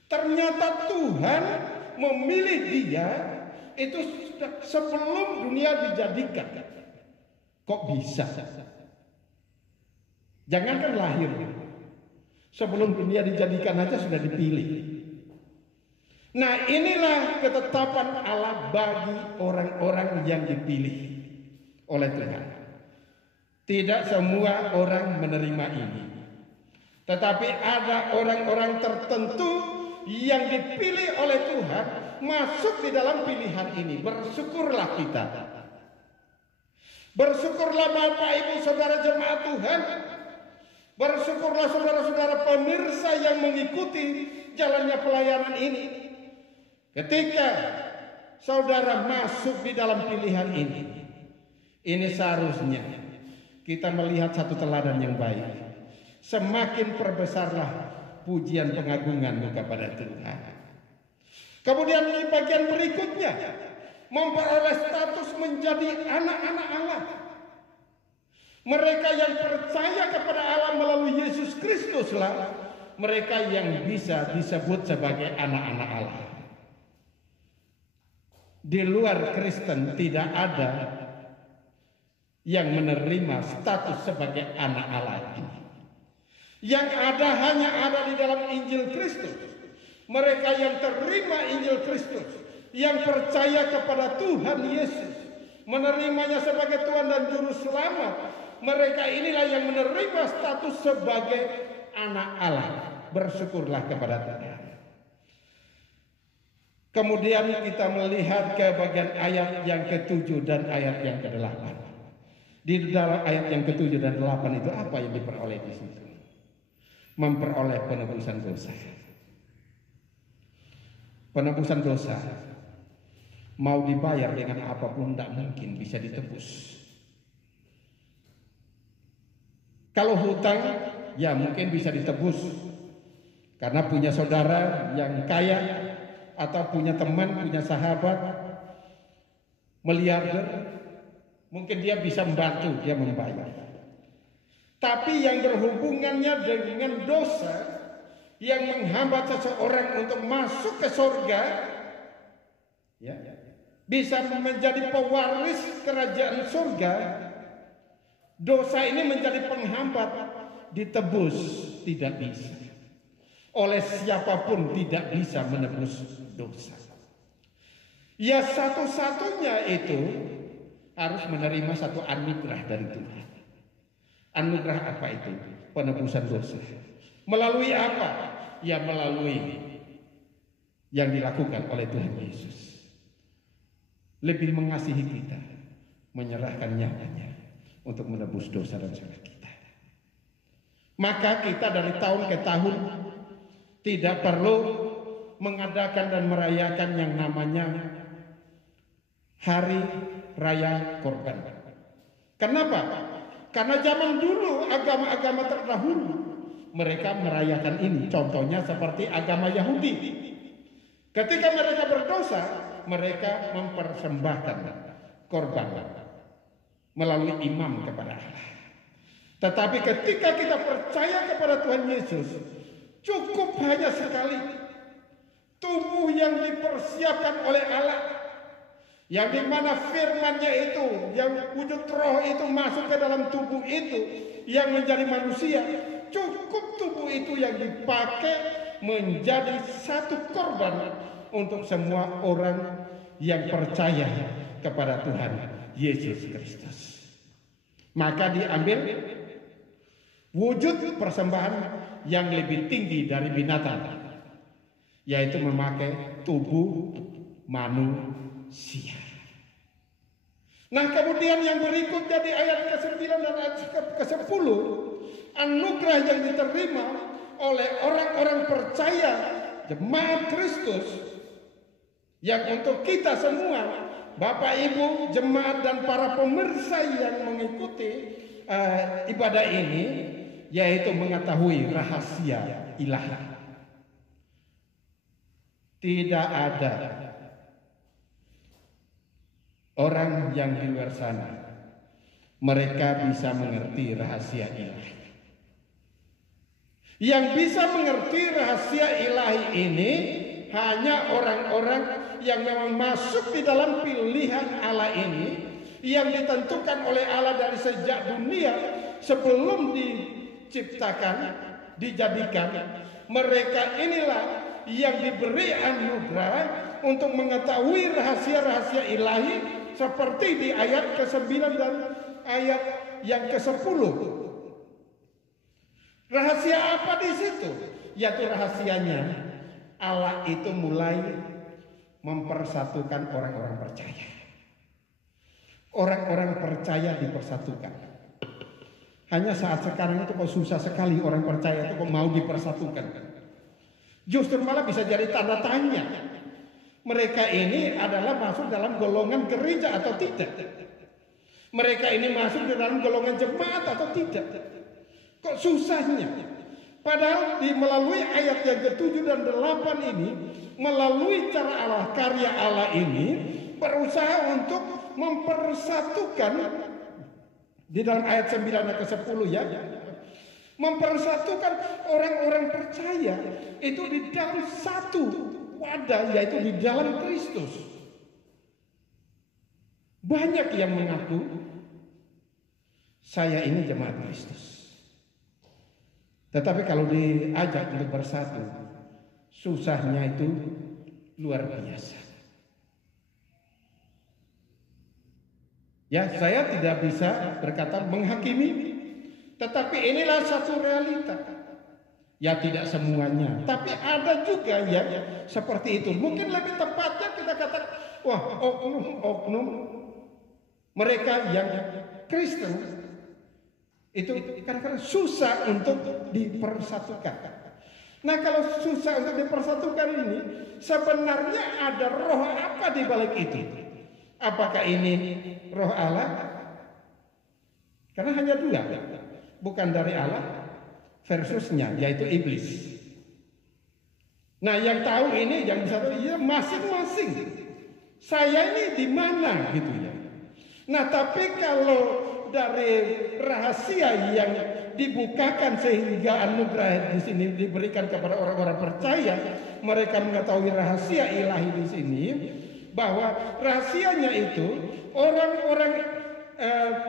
Ternyata Tuhan memilih dia itu sebelum dunia dijadikan. Kok bisa? Jangankan lahir, sebelum dunia dijadikan aja sudah dipilih. Nah, inilah ketetapan Allah bagi orang-orang yang dipilih oleh Tuhan. Tidak semua orang menerima ini, tetapi ada orang-orang tertentu yang dipilih oleh Tuhan masuk di dalam pilihan ini. Bersyukurlah kita. Bersyukurlah Bapak Ibu Saudara jemaat Tuhan. Bersyukurlah saudara-saudara pemirsa yang mengikuti jalannya pelayanan ini. Ketika saudara masuk di dalam pilihan ini seharusnya kita melihat satu teladan yang baik. Semakin perbesarlah pujian pengagunganmu kepada Tuhan. Kemudian di bagian berikutnya, memperoleh status menjadi anak-anak Allah. Mereka yang percaya kepada Allah melalui Yesus Kristuslah mereka yang bisa disebut sebagai anak-anak Allah. Di luar Kristen tidak ada yang menerima status sebagai anak Allah ini. Yang ada hanya ada di dalam Injil Kristus. Mereka yang terima Injil Kristus, yang percaya kepada Tuhan Yesus, menerimanya sebagai Tuhan dan Juru Selamat, mereka inilah yang menerima status sebagai anak Allah. Bersyukurlah kepada Tuhan. Kemudian kita melihat ke bagian ayat yang ke-7 dan ayat yang ke-8. Di dalam ayat yang ke-7 dan 8 itu apa yang diperoleh di situ? Memperoleh penebusan dosa. Penebusan dosa mau dibayar dengan apapun tidak mungkin bisa ditebus. Kalau hutang ya mungkin bisa ditebus karena punya saudara yang kaya atau punya teman, punya sahabat miliarder, mungkin dia bisa membantu dia membayar. Tapi yang berhubungannya dengan dosa yang menghambat seseorang untuk masuk ke surga, ya, bisa menjadi pewaris kerajaan surga, dosa ini menjadi penghambat, ditebus tidak bisa. Oleh siapapun tidak bisa menebus dosa. Ya satu-satunya itu harus menerima satu anugerah dari Tuhan. Anugerah apa itu? Penebusan dosa. Melalui apa? Ya melalui yang dilakukan oleh Tuhan Yesus. Lebih mengasihi kita, menyerahkan nyawanya untuk menebus dosa dan salah kita. Maka kita dari tahun ke tahun tidak perlu mengadakan dan merayakan yang namanya Hari Raya Korban. Kenapa? Karena zaman dulu agama-agama terdahulu mereka merayakan ini. Contohnya seperti agama Yahudi. Ketika mereka berdosa, mereka mempersembahkan korban melalui imam kepada Allah. Tetapi ketika kita percaya kepada Tuhan Yesus, cukup hanya sekali tubuh yang dipersiapkan oleh Allah, yang dimana firman-Nya itu, yang wujud roh itu masuk ke dalam tubuh itu, yang menjadi manusia. Cukup tubuh itu yang dipakai menjadi satu korban untuk semua orang yang percaya kepada Tuhan Yesus Kristus. Maka diambil wujud persembahan yang lebih tinggi dari binatang, yaitu memakai tubuh manusia. Nah kemudian yang berikutnya di ayat ke-9 dan ayat ke-10, anugerah yang diterima oleh orang-orang percaya jemaat Kristus, yang untuk kita semua, Bapak Ibu, jemaat dan para pemirsa yang mengikuti ibadah ini, yaitu mengetahui rahasia ilahi. Tidak ada orang yang di luar sana mereka bisa mengerti rahasia ilahi. Yang bisa mengerti rahasia ilahi ini hanya orang-orang yang memang masuk di dalam pilihan Allah ini, yang ditentukan oleh Allah dari sejak dunia sebelum diciptakan, dijadikan. Mereka inilah yang diberi anugerah untuk mengetahui rahasia-rahasia ilahi, seperti di ayat ke-9 dan ayat yang ke-10. Rahasia apa di situ? Yaitu rahasianya Allah itu mulai mempersatukan orang-orang percaya. Orang-orang percaya dipersatukan. Hanya saat sekarang itu kok susah sekali orang percaya itu kok mau dipersatukan. Justru malah bisa jadi tanda tanya. mereka ini adalah masuk dalam golongan gereja atau tidak. Mereka ini masuk di dalam golongan jemaat atau tidak. Kok susahnya? Padahal melalui ayat yang ke-7 dan 8 ini, melalui cara Allah, karya Allah ini, berusaha untuk mempersatukan, di dalam ayat 9 dan ke-10 ya, mempersatukan orang-orang percaya itu di dalam satu wadah, yaitu di dalam Kristus. Banyak yang mengaku saya ini jemaat Kristus, tetapi kalau diajak untuk bersatu, susahnya itu luar biasa. Ya, saya tidak bisa berkata menghakimi, tetapi inilah satu realita. Ya, tidak semuanya, tapi ada juga yang seperti itu. Mungkin lebih tepatnya kita katakan, wah, oknum mereka yang Kristen itu kadang-kadang susah untuk dipersatukan. Nah, kalau susah untuk dipersatukan ini, sebenarnya ada roh apa di balik itu? Apakah ini roh Allah? Karena hanya dua, bukan dari Allah versusnya, yaitu iblis. Nah, yang tahu ini, yang bisa tahu, ya masing-masing. Saya ini di mana gitu ya. Nah, tapi kalau dari rahasia yang dibukakan sehingga anugerah di sini diberikan kepada orang-orang percaya, mereka mengetahui rahasia ilahi di sini, bahwa rahasianya itu orang-orang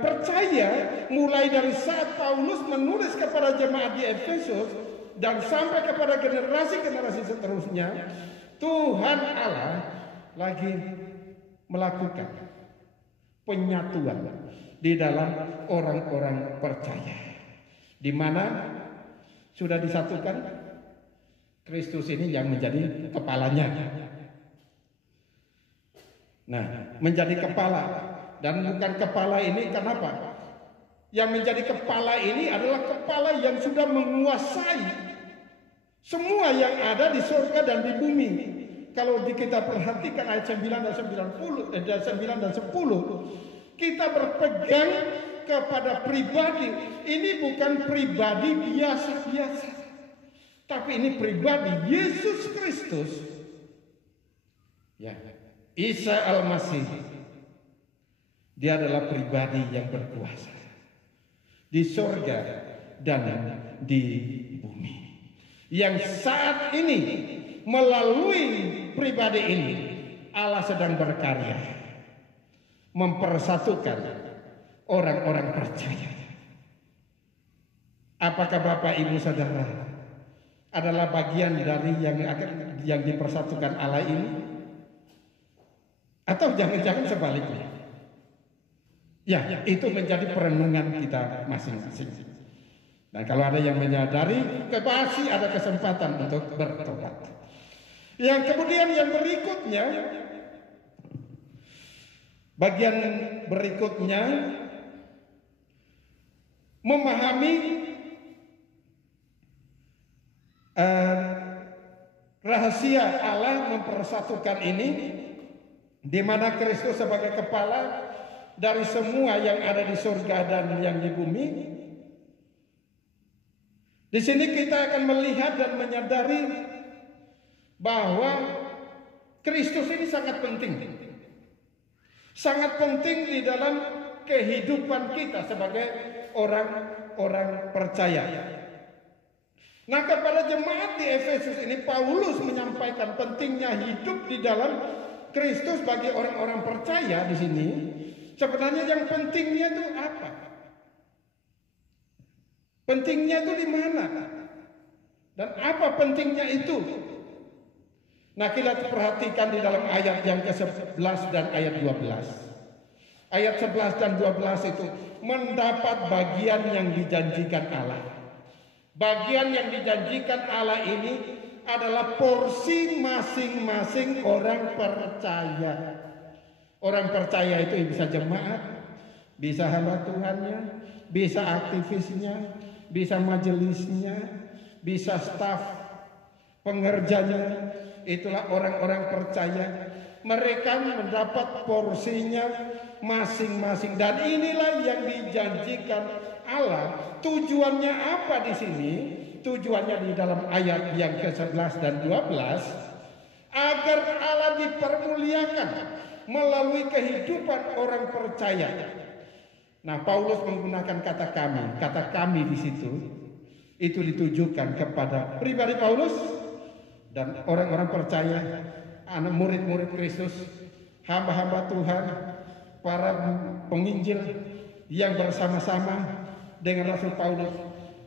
percaya mulai dari saat Paulus menulis kepada jemaat di Efesus dan sampai kepada generasi-generasi seterusnya, Tuhan Allah lagi melakukan penyatuan di dalam orang-orang percaya, di mana sudah disatukan Kristus ini yang menjadi kepalanya. Nah, menjadi kepala. Dan bukan kepala ini kenapa? Yang menjadi kepala ini adalah kepala yang sudah menguasai semua yang ada di surga dan di bumi. Kalau kita perhatikan ayat 9 dan 10, kita berpegang kepada pribadi. Ini bukan pribadi biasa-biasa, tapi ini pribadi Yesus Kristus. Ya, Isa Al-Masih. Dia adalah pribadi yang berkuasa di surga dan di bumi, yang saat ini melalui pribadi ini Allah sedang berkarya mempersatukan orang-orang percaya. Apakah Bapak Ibu Saudara adalah bagian dari yang dipersatukan Allah ini, atau jangan-jangan sebaliknya? Ya, itu menjadi perenungan kita masing-masing. Dan kalau ada yang menyadari, pasti ada kesempatan untuk bertobat. Yang kemudian yang berikutnya, bagian berikutnya, memahami rahasia Allah mempersatukan ini, di mana Kristus sebagai kepala dari semua yang ada di surga dan yang di bumi. Di sini kita akan melihat dan menyadari bahwa Kristus ini sangat penting. Sangat penting di dalam kehidupan kita sebagai orang-orang percaya. Nah, kepada jemaat di Efesus ini Paulus menyampaikan pentingnya hidup di dalam Kristus bagi orang-orang percaya di sini. Sebenarnya yang pentingnya itu apa? Pentingnya itu di mana? Dan apa pentingnya itu? Nah, kita perhatikan di dalam ayat yang ke-11 dan ayat 12. Ayat 11 dan 12 itu mendapat bagian yang dijanjikan Allah. Bagian yang dijanjikan Allah ini adalah porsi masing-masing orang percaya. Orang percaya itu bisa jemaat, bisa hamba Tuhannya, bisa aktivisnya, bisa majelisnya, bisa staf pengerjanya. itulah orang-orang percaya. Mereka mendapat porsinya masing-masing, dan inilah yang dijanjikan Allah. Tujuannya apa di sini? Tujuannya di dalam ayat yang ke-11 dan 12, agar Allah dipermuliakan melalui kehidupan orang percaya. Nah, Paulus menggunakan kata kami di situ, itu ditujukan kepada pribadi Paulus dan orang-orang percaya, anak murid-murid Kristus, hamba-hamba Tuhan, para penginjil yang bersama-sama dengan Rasul Paulus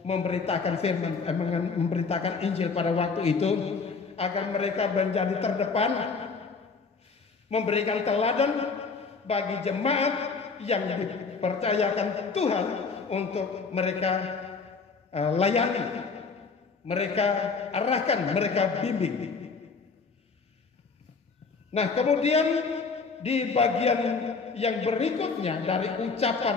memberitakan firman, memberitakan Injil pada waktu itu, agar mereka menjadi terdepan, memberikan teladan bagi jemaat yang dipercayakan Tuhan untuk mereka layani, mereka arahkan, mereka bimbing. Nah, kemudian di bagian yang berikutnya dari ucapan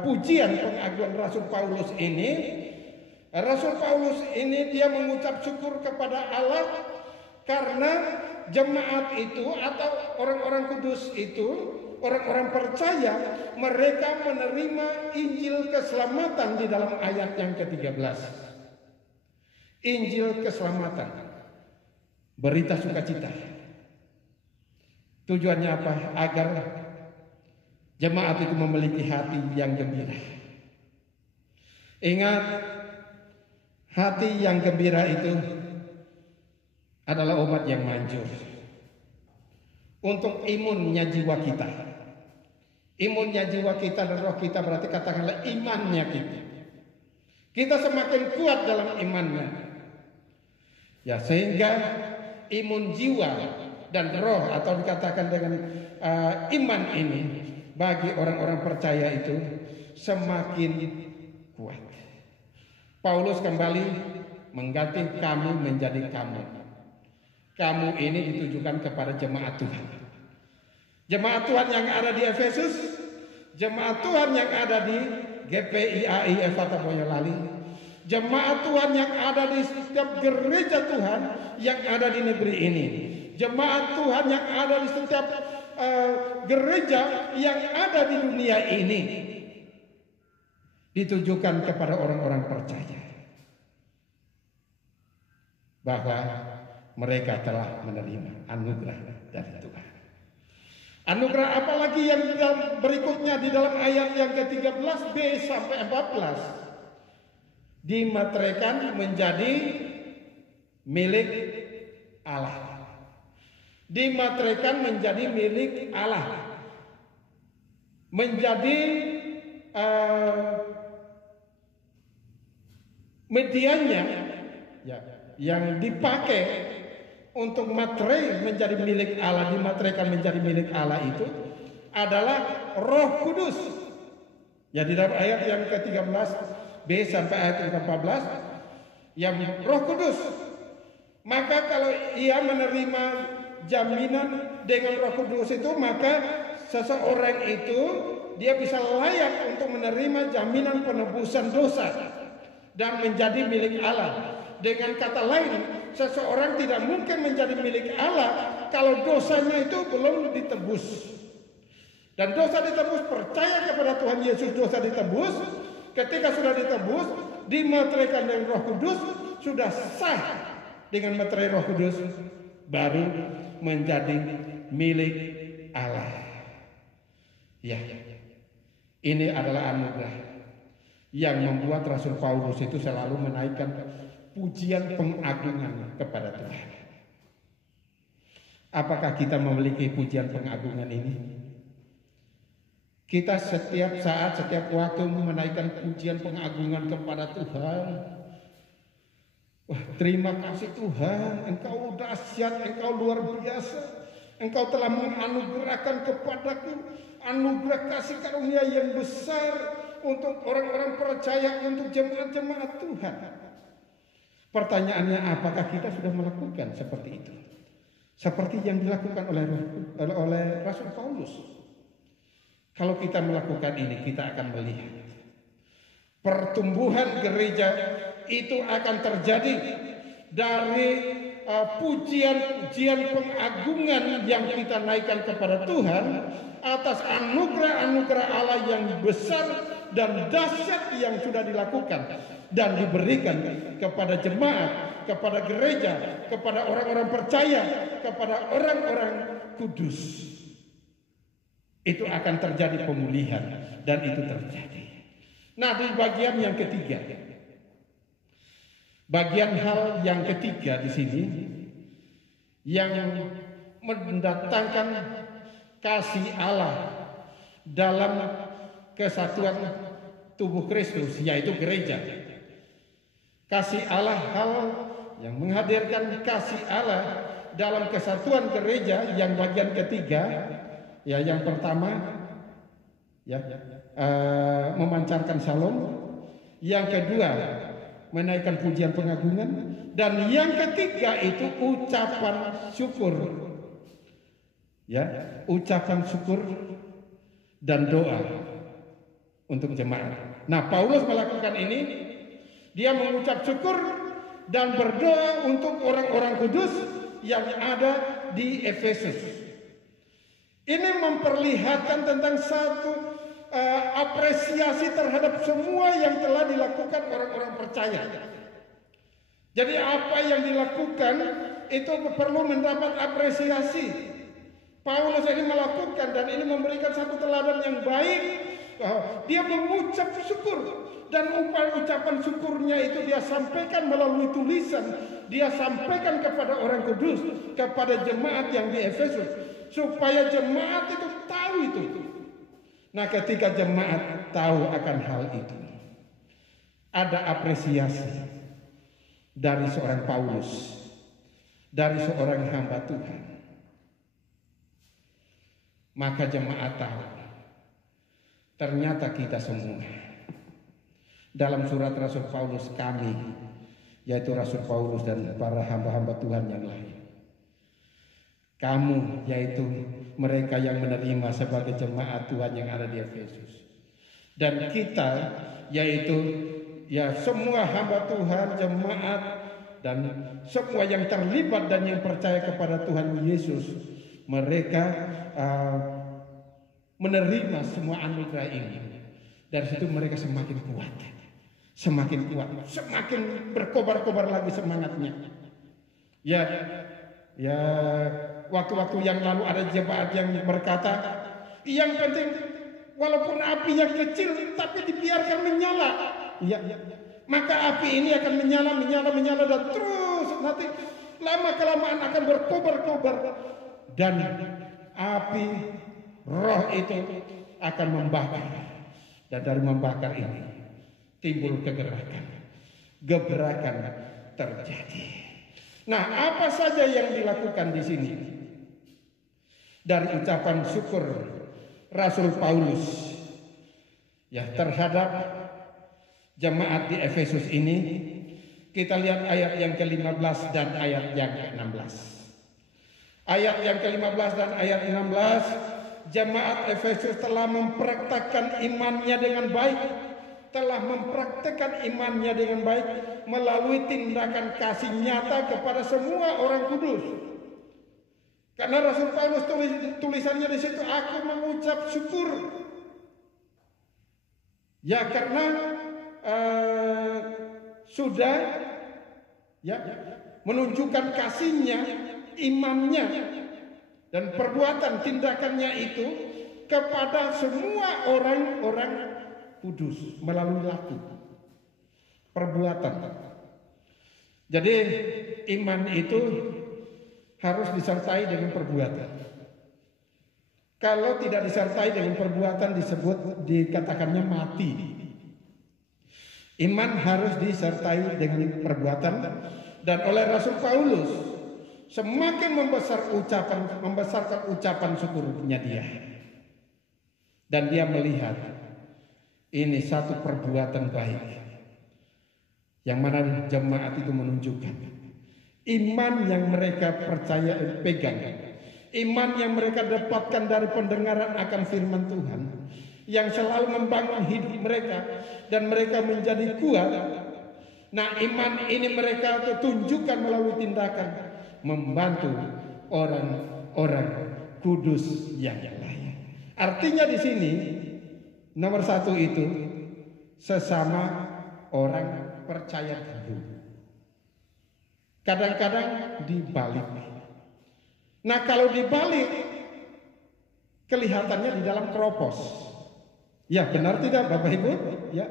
pujian pengakuan Rasul Paulus ini, dia mengucap syukur kepada Allah karena jemaat itu atau orang-orang kudus itu, orang-orang percaya, mereka menerima Injil keselamatan di dalam ayat yang ke-13. Injil keselamatan, berita sukacita. Tujuannya apa? Agar jemaat itu memiliki hati yang gembira. Ingat, hati yang gembira itu adalah obat yang manjur untuk imunnya jiwa kita. Imunnya jiwa kita dan roh kita, berarti katakanlah imannya kita. Kita semakin kuat dalam imannya, ya, sehingga imun jiwa dan roh, atau dikatakan dengan iman ini, bagi orang-orang percaya itu semakin kuat. Paulus kembali mengganti kami menjadi kamu. Kamu ini ditujukan kepada jemaat Tuhan. Jemaat Tuhan yang ada di Efesus, jemaat Tuhan yang ada di GPIAI Efata Boyolali, jemaat Tuhan yang ada di setiap gereja Tuhan yang ada di negeri ini, jemaat Tuhan yang ada di setiap gereja yang ada di dunia ini, ditujukan kepada orang-orang percaya bahwa mereka telah menerima anugerah dari Tuhan. Anugerah apalagi yang berikutnya di dalam ayat yang ke-13b sampai 14, dimateraikan menjadi milik Allah. Dimateraikan menjadi milik Allah, menjadi medianya, ya, yang dipakai untuk materai menjadi milik Allah, dimateraikan menjadi milik Allah itu adalah Roh Kudus. Ya, di dalam ayat yang ke-13b sampai ayat yang ke-14, yang Roh Kudus. Maka kalau ia menerima jaminan dengan Roh Kudus itu, maka seseorang itu dia bisa layak untuk menerima jaminan penebusan dosa dan menjadi milik Allah. Dengan kata lain, seseorang tidak mungkin menjadi milik Allah kalau dosanya itu belum ditebus. Dan dosa ditebus, percaya kepada Tuhan Yesus, dosa ditebus. Ketika sudah ditebus, dimateraikan dengan Roh Kudus, sudah sah dengan materai Roh Kudus, baru menjadi milik Allah. Ya, ini adalah anugerah yang membuat Rasul Paulus itu selalu menaikkan pujian pengagungan kepada Tuhan. Apakah kita memiliki pujian pengagungan ini? Kita setiap saat, setiap waktu menaikkan pujian pengagungan kepada Tuhan. Wah, terima kasih Tuhan, Engkau dahsyat, Engkau luar biasa. Engkau telah menganugerahkan kepadaku anugerah kasih karunia yang besar untuk orang-orang percaya, untuk jemaat-jemaat Tuhan. Pertanyaannya, apakah kita sudah melakukan seperti itu? Seperti yang dilakukan oleh Rasul Paulus. Kalau kita melakukan ini, kita akan melihat pertumbuhan gereja itu akan terjadi dari pujian-pujian pengagungan yang kita naikkan kepada Tuhan atas anugerah-anugerah Allah yang besar dan dahsyat yang sudah dilakukan dan diberikan kepada jemaat, kepada gereja, kepada orang-orang percaya, kepada orang-orang kudus. Itu akan terjadi pemulihan dan itu terjadi. Nah, di bagian yang ketiga, bagian hal yang ketiga di sini yang mendatangkan kasih Allah dalam kesatuan tubuh Kristus, yaitu gereja. Kasih Allah, hal yang menghadirkan kasih Allah dalam kesatuan gereja yang bagian ketiga, ya yang pertama ya memancarkan shalom, yang kedua menaikkan pujian pengagungan, dan yang ketiga itu ucapan syukur. Ya, ucapan syukur dan doa untuk jemaat. Nah, Paulus melakukan ini, dia mengucap syukur dan berdoa untuk orang-orang kudus yang ada di Efesus. Ini memperlihatkan tentang satu apresiasi terhadap semua yang telah dilakukan orang-orang percaya. Jadi apa yang dilakukan itu perlu mendapat apresiasi. Paulus ini melakukan dan ini memberikan satu teladan yang baik. Dia mengucap syukur dan ucapan syukurnya itu dia sampaikan melalui tulisan. Dia sampaikan kepada orang kudus, kepada jemaat yang di Efesus, supaya jemaat itu tahu itu. Nah, ketika jemaat tahu akan hal itu, ada apresiasi dari seorang Paulus, dari seorang hamba Tuhan. Maka jemaat tahu, ternyata kita semua dalam surat Rasul Paulus kami, yaitu Rasul Paulus dan para hamba-hamba Tuhan yang lain, kamu yaitu mereka yang menerima sebagai jemaat Tuhan yang ada di Efesus, dan kita yaitu ya semua hamba Tuhan, jemaat, dan semua yang terlibat dan yang percaya kepada Tuhan Yesus, mereka menerima semua anugerah ini. Dari situ mereka semakin kuat, semakin berkobar-kobar lagi semangatnya. Ya, waktu-waktu yang lalu ada jemaat yang berkata, yang penting walaupun apinya kecil tapi dibiarkan menyala. Ya, maka api ini akan menyala dan terus nanti lama-kelamaan akan berkobar-kobar, dan api roh itu akan membakar, dan dari membakar ini timbul gebrakan terjadi. Nah, apa saja yang dilakukan di sini? Dari ucapan syukur Rasul Paulus ya terhadap jemaat di Efesus ini, kita lihat ayat yang ke-15 dan ayat yang ke-16. Ayat yang ke-15 dan ayat 16, jemaat Efesus telah mempraktekkan imannya dengan baik, melalui tindakan kasih nyata kepada semua orang kudus. Karena Rasul Paulus tulisannya di situ, aku mengucap syukur. Ya, karena sudah ya menunjukkan kasihnya, imannya dan perbuatan tindakannya itu kepada semua orang-orang kudus melalui laku perbuatan. Jadi iman itu harus disertai dengan perbuatan. Kalau tidak disertai dengan perbuatan dikatakannya mati. Iman harus disertai dengan perbuatan, dan oleh Rasul Paulus semakin membesarkan ucapan syukurnya dia. Dan dia melihat ini satu perbuatan baik yang mana jemaat itu menunjukkan iman yang mereka percaya pegang, iman yang mereka dapatkan dari pendengaran akan firman Tuhan yang selalu membangun hidup mereka dan mereka menjadi kuat. Nah, iman ini mereka tunjukkan melalui tindakan. membantu orang-orang kudus yang lain. Artinya di sini nomor satu itu sesama orang percaya dulu. Kadang-kadang dibalik. Nah, kalau dibalik kelihatannya di dalam keropos. Ya, benar tidak Bapak Ibu? Ya.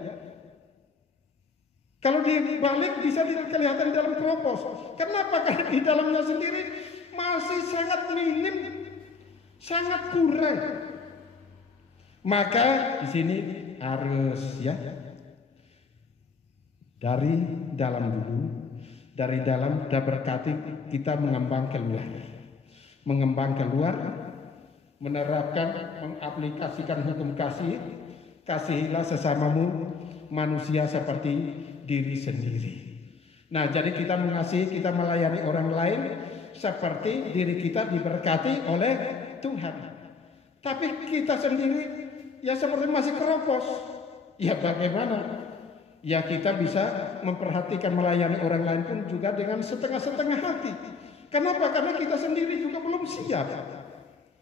Kalau dibalik bisa kelihatan di dalam keropos. Kenapa? Karena di dalamnya sendiri masih sangat minim, sangat kurang. Maka di sini harus ya dari dalam dulu, dari dalam dan berkati kita mengembang keluar, menerapkan, mengaplikasikan hukum kasih. Kasihilah sesamamu manusia seperti diri sendiri. Nah, jadi kita mengasihi, kita melayani orang lain seperti diri kita diberkati oleh Tuhan. Tapi kita sendiri ya seperti masih keropos. Ya bagaimana? Ya kita bisa memperhatikan melayani orang lain pun juga dengan setengah-setengah hati. Kenapa? Karena kita sendiri juga belum siap.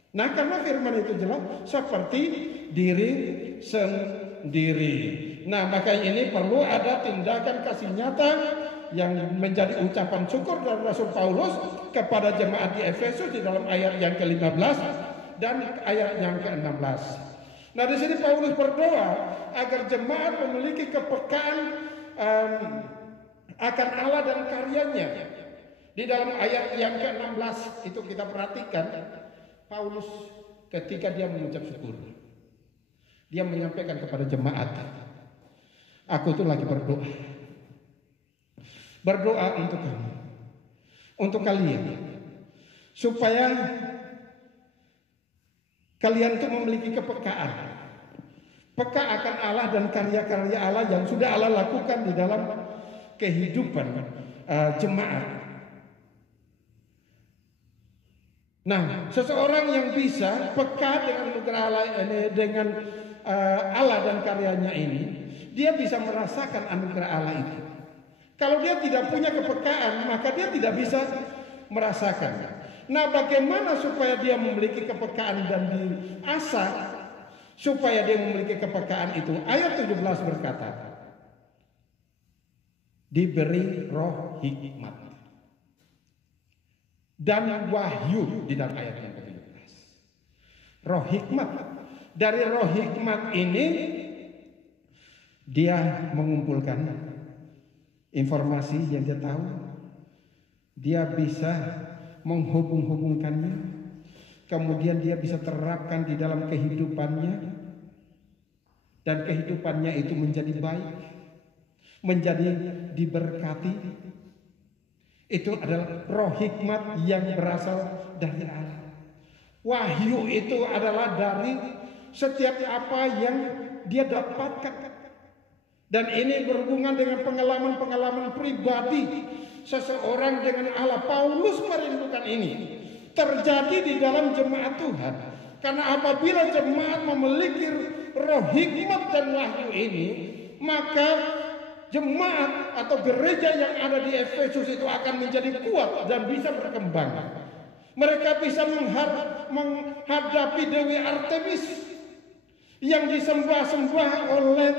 Nah, karena firman itu jelas seperti diri sendiri. Nah, maka ini perlu ada tindakan kasih nyata yang menjadi ucapan syukur dari Rasul Paulus kepada jemaat di Efesus di dalam ayat yang ke-15 dan ayat yang ke-16. Nah, di sini Paulus berdoa agar jemaat memiliki kepekaan akan Allah dan karyanya. Di dalam ayat yang ke-16 itu kita perhatikan Paulus ketika dia mengucap syukur, dia menyampaikan kepada jemaat, aku tuh lagi berdoa untuk kamu, untuk kalian, supaya kalian tuh memiliki kepekaan, peka akan Allah dan karya-karya Allah yang sudah Allah lakukan di dalam kehidupan jemaat. Nah, seseorang yang bisa peka dengan anugerah Allah ini, dengan Allah dan karyanya ini, dia bisa merasakan anugerah Allah itu. Kalau dia tidak punya kepekaan, maka dia tidak bisa merasakan. Nah, bagaimana supaya dia memiliki kepekaan dan diasah supaya dia memiliki kepekaan itu? Ayat 17 berkata, diberi roh hikmat dan wahyu di dalam ayat yang ke-17. Roh hikmat. Dari roh hikmat ini dia mengumpulkan informasi yang dia tahu. Dia bisa menghubung-hubungkannya. Kemudian dia bisa terapkan di dalam kehidupannya. Dan kehidupannya itu menjadi baik, menjadi diberkati. Itu adalah roh hikmat yang berasal dari Allah. Wahyu itu adalah dari setiap apa yang dia dapatkan. Dan ini berhubungan dengan pengalaman-pengalaman pribadi seseorang dengan Allah. Paulus merindukan ini terjadi di dalam jemaat Tuhan. Karena apabila jemaat memiliki roh hikmat dan wahyu ini, maka jemaat atau gereja yang ada di Efesus itu akan menjadi kuat dan bisa berkembang. Mereka bisa menghadapi Dewi Artemis yang disembah-sembah oleh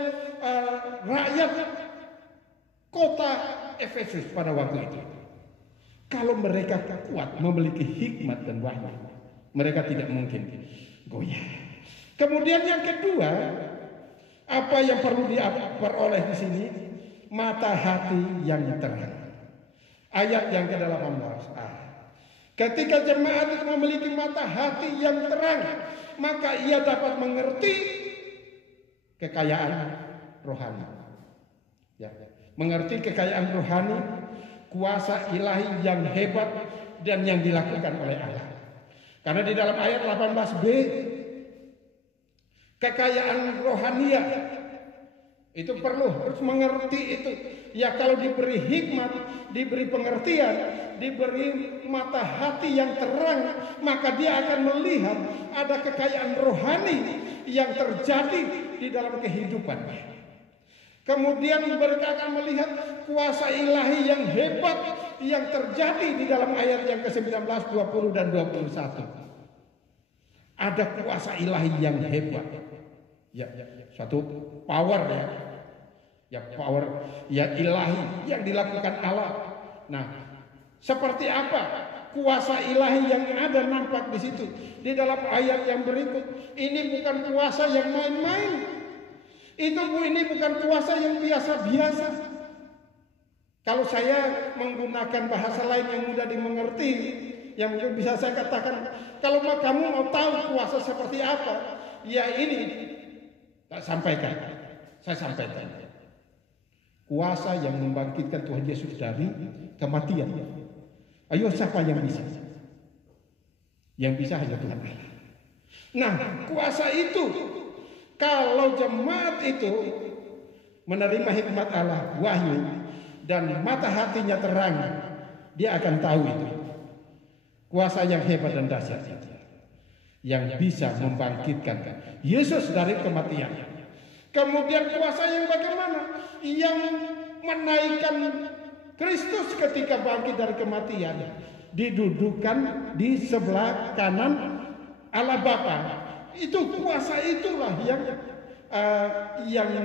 rakyat kota Efesus pada waktu itu. Kalau mereka kuat memiliki hikmat dan wahyu, mereka tidak mungkin goyah. Kemudian yang kedua, apa yang perlu diperoleh di sini? Mata hati yang terang. Ayat yang ke-18. Ketika jemaat itu memiliki mata hati yang terang, maka ia dapat mengerti kekayaan rohani. Ya, mengerti kekayaan rohani, kuasa ilahi yang hebat dan yang dilakukan oleh Allah. Karena di dalam ayat 18b, kekayaan rohania itu harus mengerti itu. Ya, kalau diberi hikmat, diberi pengertian, diberi mata hati yang terang, maka dia akan melihat ada kekayaan rohani yang terjadi di dalam kehidupannya. Kemudian mereka akan melihat kuasa ilahi yang hebat yang terjadi di dalam ayat yang ke-19, 20 dan 21. Ada kuasa ilahi yang hebat. Ya, suatu power ya. Ya power ya ilahi yang dilakukan Allah. Nah, seperti apa kuasa ilahi yang ada nampak di situ di dalam ayat yang berikut? Ini bukan kuasa yang main-main. Ini bukan kuasa yang biasa-biasa. Kalau saya menggunakan bahasa lain yang mudah dimengerti, yang mungkin bisa saya katakan, kalau kamu mau tahu kuasa seperti apa, ya ini saya sampaikan. Kuasa yang membangkitkan Tuhan Yesus dari kematian. Ayo, siapa yang bisa? Yang bisa hanya Tuhan Allah. Nah, kuasa itu, kalau jemaat itu menerima hikmat Allah, wahyu, dan mata hatinya terang, dia akan tahu itu. Kuasa yang hebat dan dahsyat itu, yang bisa membangkitkan Yesus dari kematian. Kemudian kuasa yang bagaimana? Yang menaikkan Kristus ketika bangkit dari kematian, didudukan di sebelah kanan Allah Bapa. Itu kuasa itulah yang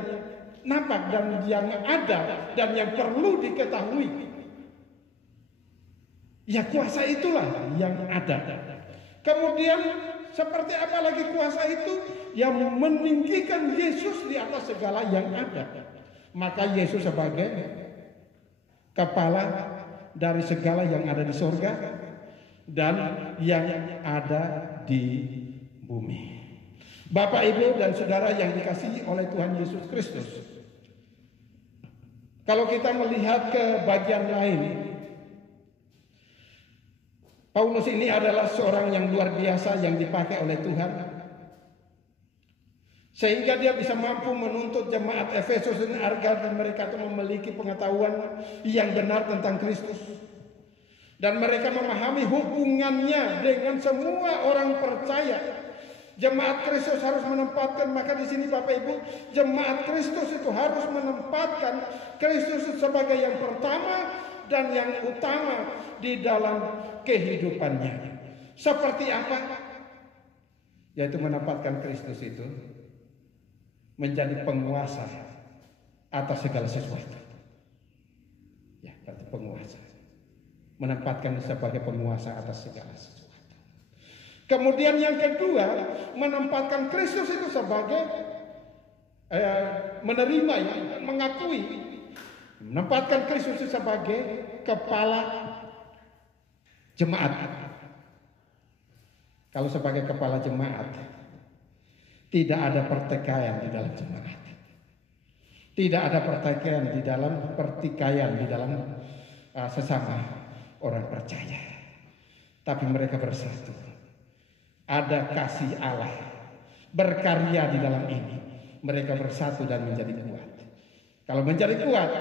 nampak dan yang ada dan yang perlu diketahui. Ya, kuasa itulah yang ada. Kemudian seperti apa lagi kuasa itu? Yang meninggikan Yesus di atas segala yang ada. Maka Yesus sebagai kepala dari segala yang ada di sorga dan yang ada di bumi. Bapak, Ibu, dan saudara yang dikasihi oleh Tuhan Yesus Kristus, kalau kita melihat ke bagian lain, Paulus ini adalah seorang yang luar biasa yang dipakai oleh Tuhan, sehingga dia bisa mampu menuntut jemaat Efesus ini agar mereka itu memiliki pengetahuan yang benar tentang Kristus, dan mereka memahami hubungannya dengan semua orang percaya. Jemaat Kristus harus menempatkan, maka di sini Bapak Ibu, jemaat Kristus itu harus menempatkan Kristus sebagai yang pertama dan yang utama di dalam kehidupannya. Seperti apa? Yaitu menempatkan Kristus itu menjadi penguasa atas segala sesuatu. Ya, berarti penguasa. Menempatkan sebagai penguasa atas segala sesuatu. Kemudian yang kedua, menempatkan Kristus itu sebagai menerima, ya, mengakui, menempatkan Kristus itu sebagai kepala jemaat. Kalau sebagai kepala jemaat, tidak ada pertikaian di dalam jemaat. Tidak ada pertikaian di dalam sesama orang percaya. Tapi mereka bersatu. Ada kasih Allah berkarya di dalam ini. Mereka bersatu dan menjadi kuat. Kalau menjadi kuat,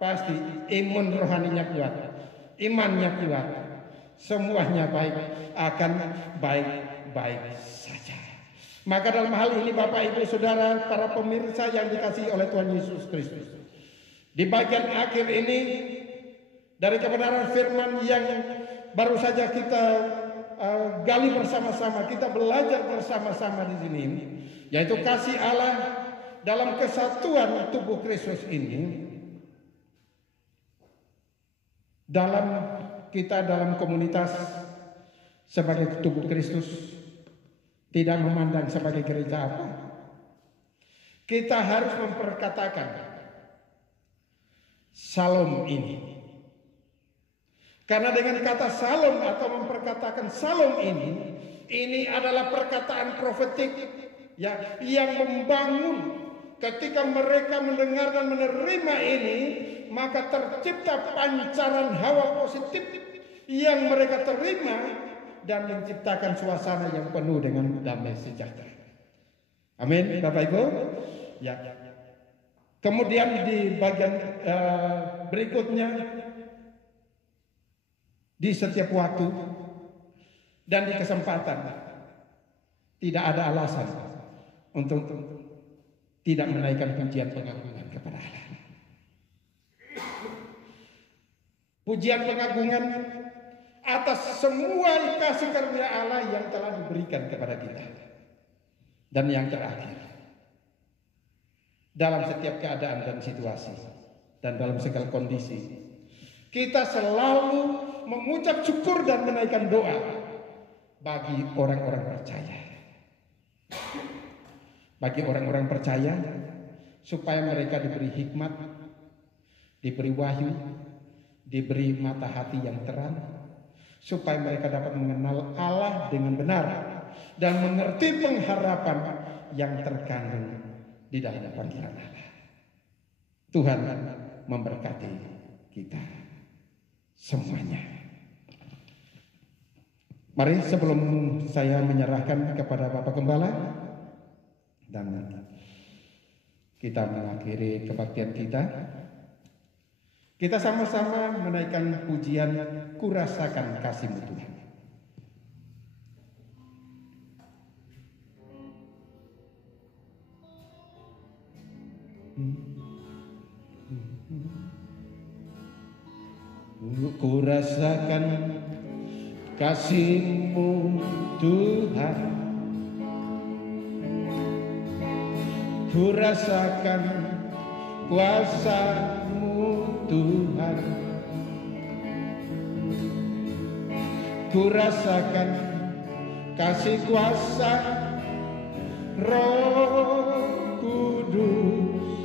pasti imun rohaninya kuat, imannya kuat, semuanya baik, akan baik-baik saja. Maka dalam hal ini Bapak Ibu Saudara, para pemirsa yang dikasihi oleh Tuhan Yesus Kristus, di bagian akhir ini dari kebenaran firman yang baru saja kita gali bersama-sama, kita belajar bersama-sama di sini, yaitu kasih Allah dalam kesatuan tubuh Kristus ini. Dalam komunitas sebagai tubuh Kristus, tidak memandang sebagai gereja apa, kita harus memperkatakan Salom ini. Karena dengan kata salom atau memperkatakan salom ini adalah perkataan profetik ya, yang membangun. Ketika mereka mendengar dan menerima ini, maka tercipta pancaran hawa positif yang mereka terima dan menciptakan suasana yang penuh dengan damai sejahtera. Amin, Bapak Ibu. Ya. Kemudian di bagian berikutnya, di setiap waktu dan di kesempatan, tidak ada alasan untuk tidak menaikkan pujian pengagungan kepada Allah. Pujian pengagungan atas semua kasih karunia Allah yang telah diberikan kepada kita. Dan yang terakhir, dalam setiap keadaan dan situasi dan dalam segala kondisi, kita selalu mengucap syukur dan menaikkan doa bagi orang-orang percaya. Bagi orang-orang percaya, supaya mereka diberi hikmat, diberi wahyu, diberi mata hati yang terang, supaya mereka dapat mengenal Allah dengan benar dan mengerti pengharapan yang terkandung di dalam panggilan Allah. Tuhan memberkati kita semuanya. Mari sebelum saya menyerahkan kepada Bapak Gembala dan kita mengakhiri kebaktian kita sama-sama menaikkan pujian Kurasakan Kasih-Mu Tuhan. Kurasakan kasih-Mu Tuhan, kurasakan kuasa-Mu Tuhan, kurasakan kasih kuasa Roh Kudus,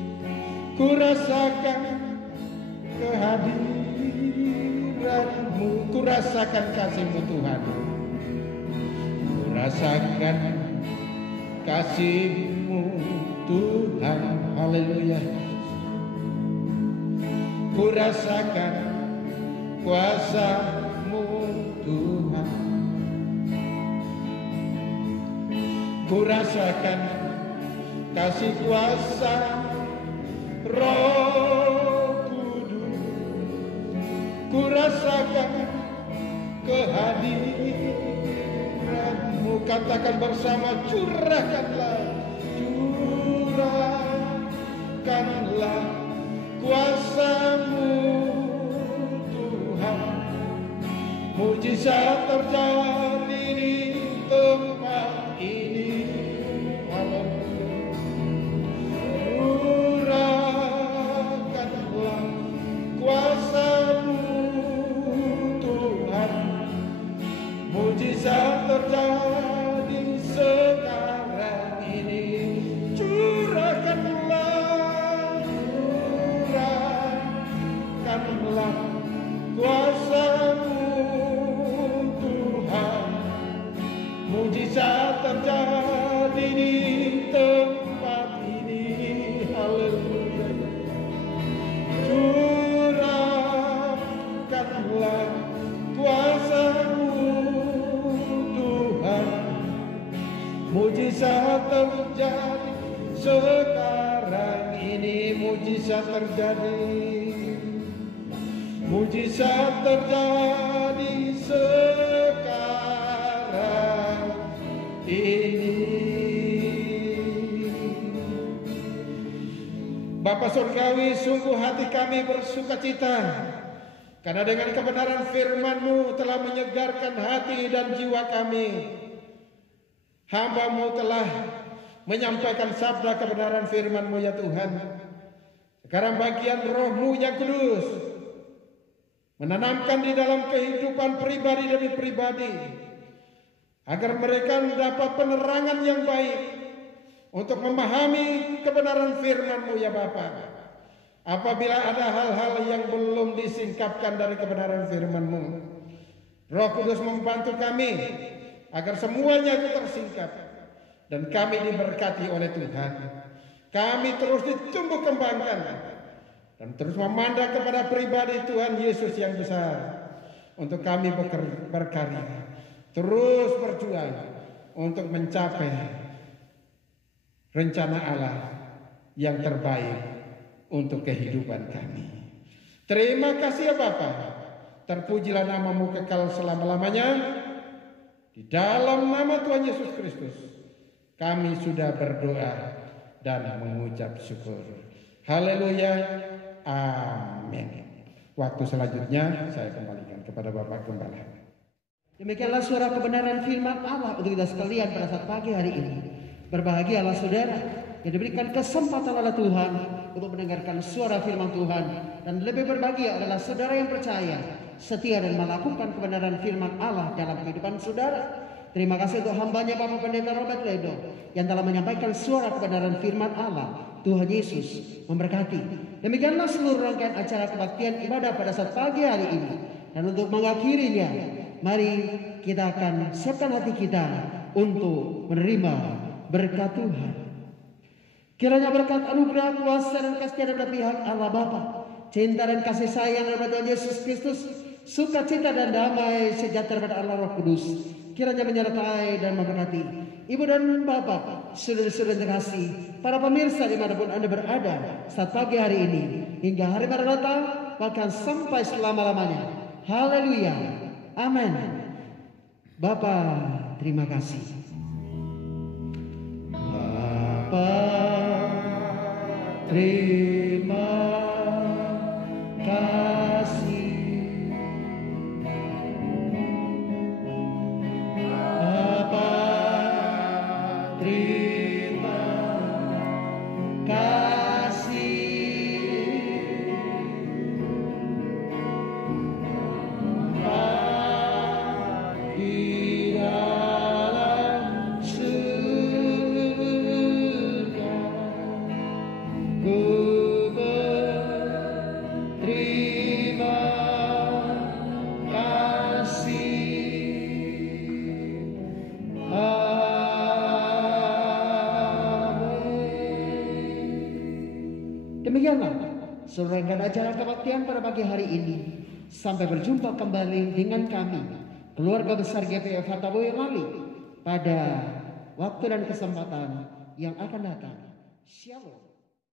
kurasakan kehadiran-Mu, kurasakan kasih-Mu Tuhan, kurasakan kasih-Mu Tuhan, haleluya. Kurasakan kuasa-Mu Tuhan, kurasakan kasih kuasa Roh Kudus, kurasakan kehadiran-Mu. Katakan bersama, curahkanlah kuasa-Mu Tuhan, mujizat terjadi di tempat ini. Curahkanlah kuasa-Mu Tuhan, mujizat terjadi sekarang ini. Curahkanlah kuasa-Mu Tuhan, mujizat terjadi di tempat ini. Haleluya. Curahkanlah kuasa-Mu Tuhan, mujizat terjadi sekarang ini. Mujizat terjadi, mujizat terjadi sekarang ini. Bapa Surgawi, sungguh hati kami bersukacita karena dengan kebenaran firman-Mu telah menyegarkan hati dan jiwa kami. Hamba-Mu telah menyampaikan sabda kebenaran firman-Mu ya Tuhan. Sekarang bagian Roh-Mu yang kudus menanamkan di dalam kehidupan pribadi demi pribadi, agar mereka mendapat penerangan yang baik untuk memahami kebenaran firman-Mu ya Bapa. Apabila ada hal-hal yang belum disingkapkan dari kebenaran firman-Mu, Roh Kudus membantu kami agar semuanya itu tersingkap dan kami diberkati oleh Tuhan. Kami terus ditumbuh kembangkan dan terus memandang kepada pribadi Tuhan Yesus yang besar untuk kami berkarya, terus berjuang untuk mencapai rencana Allah yang terbaik untuk kehidupan kami. Terima kasih ya Bapa. Terpujilah nama-Mu kekal selama-lamanya. Di dalam nama Tuhan Yesus Kristus kami sudah berdoa dan mengucap syukur. Haleluya. Amin. Waktu selanjutnya saya kembalikan kepada Bapak Gembala. Demikianlah suara kebenaran firman Allah untuk kita sekalian pada saat pagi hari ini. Berbahagialah saudara yang diberikan kesempatan oleh Tuhan untuk mendengarkan suara firman Tuhan. Dan lebih berbahagia adalah saudara yang percaya, setia dan melakukan kebenaran firman Allah dalam kehidupan saudara. Terima kasih untuk hambanya Bapak Pendeta Robert Ledo yang telah menyampaikan suara kebenaran firman Allah. Tuhan Yesus memberkati. Demikianlah seluruh rangkaian acara kebaktian ibadah pada saat pagi hari ini. Dan untuk mengakhirinya, mari kita akan siapkan hati kita untuk menerima berkat Tuhan. Kiranya berkat anugerah, kuasa dan kasih dari pihak Allah Bapa, cinta dan kasih sayang dari Tuhan Yesus Kristus, sukacita dan damai sejahtera pada Allah Roh Kudus, kiranya menyertai dan memberkati Ibu dan Bapak, saudara-saudara terkasih, para pemirsa dimanapun Anda berada saat pagi hari ini, hingga hari Maranatha, bahkan sampai selama-lamanya. Haleluya. Amin. Bapak, terima kasih. Bapak, terima kasih. Bapak, terima kasih. Di dalam surga ku berterima kasih. Demikianlah seluruh rangkaian acara kebaktian pada pagi hari ini. Sampai berjumpa kembali dengan kami, keluarga besar GPF Hatta Boyolali, pada waktu dan kesempatan yang akan datang. Shalom.